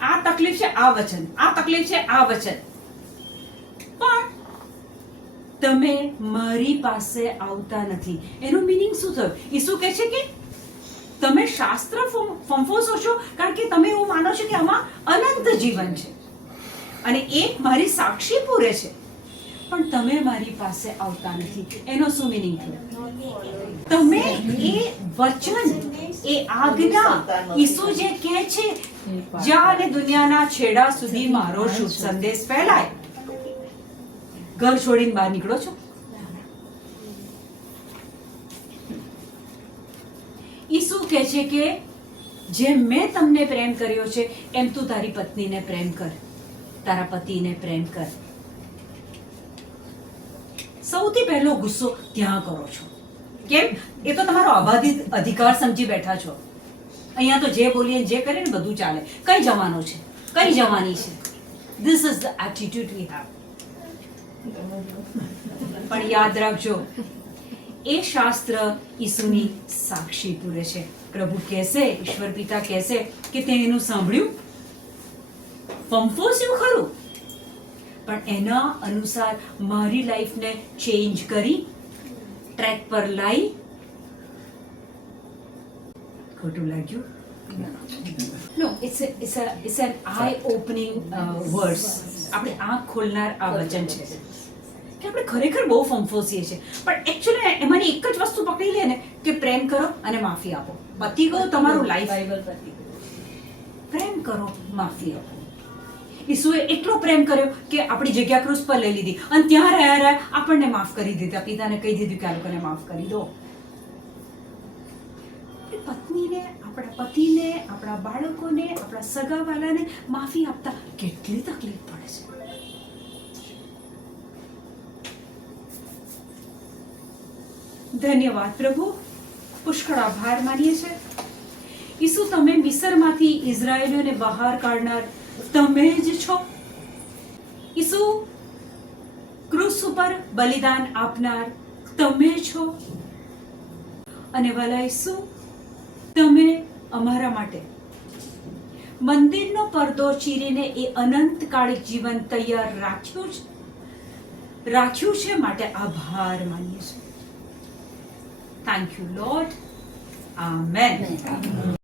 આ તકલીફ છે આ વચન, આ તકલીફ છે આ વચન, પણ તમે મારી પાસે આવતા નથી. એનું મીનિંગ શું થયું? ઈસુ કહે છે કે તમે શાસ્ત્ર ફંફોસો છો કારણ કે તમે એવું માનો છો કે આમાં અનંત જીવન છે અને એ મારી સાક્ષી પૂરે છે, પણ તમે મારી પાસે આવતા નથી. એનો શું મીનિંગ થયો? તમે એ વચન, એ આજ્ઞા, ઈસુ જે કહે છે જા અને દુનિયાના છેડા સુધી મારો શુભ સંદેશ ફેલાય, ઘર છોડીને બહાર નીકળો છો? ઈસુ કહે છે કે જેમ મેં તમને પ્રેમ કર્યો છે એમ તું તારી પત્નીને પ્રેમ કર, તારા પતિને પ્રેમ કર. સૌથી પહેલો ગુસ્સો ત્યાં કરો છો. કેમ? એ તો તમારો અબાધિત અધિકાર સમજી બેઠા છો. અહીંયા તો જે બોલીએ જે કરીએ ને બધું ચાલે. કઈ જવાનો છે, કઈ જવાની છે. This is the attitude we have. પણ યાદ રાખજો, એ શાસ્ત્ર ઈસુની સાક્ષી પૂરે છે. પ્રભુ કહેશે, ઈશ્વર પિતા કહેશે કે તે એનું સાંભળ્યું, ફંફોસ્યું ખરું, પણ એના અનુસાર મારી લાઈફને ચેન્જ કરી, ટ્રેક પર લાવી. ખોટું લાગ્યું? નો, it's an eye opening words. આપણે આંખ ખોલનાર આ વચન છે કે આપણે ખરેખર બહુ ફંફોસીએ છીએ, પણ એકચ્યુઅલી એમાંની એક જ વસ્તુ પકડી લે ને કે પ્રેમ કરો અને માફી આપો. પતી ગયું તમારું લાઈફ. પ્રેમ કરો, માફી આપો. ઈસુએ એટલો પ્રેમ કર્યો કે આપણી જગ્યા ક્રુસ પર લઈ લીધી અને ત્યાં રહ્યા આપણને માફ કરી દીધા. પિતાને કહી દીધું કે આ લોકોને માફ કરી દો. પત્નીને, આપણા પતિને, આપણા બાળકોને, આપણા સગાવાલાને માફી આપતા કેટલી તકલીફ પડે છે. ધન્યવાદ પ્રભુ, પુષ્કળ આભાર માનીએ છીએ. ઈસુ, તમે મિસરમાંથી ઇઝરાયેલીઓને બહાર કાઢનાર તમે જ છો. ઈસુ, ક્રુસ ઉપર બલિદાન આપનાર તમે છો. અને વાલા ઈસુ, તમે અમારા માટે મંદિરનો પડદો ચીરીને એ અનંતકાળિક જીવન તૈયાર રાખ્યું છે માટે આભાર માનીએ છીએ. Thank you lord. આમેન.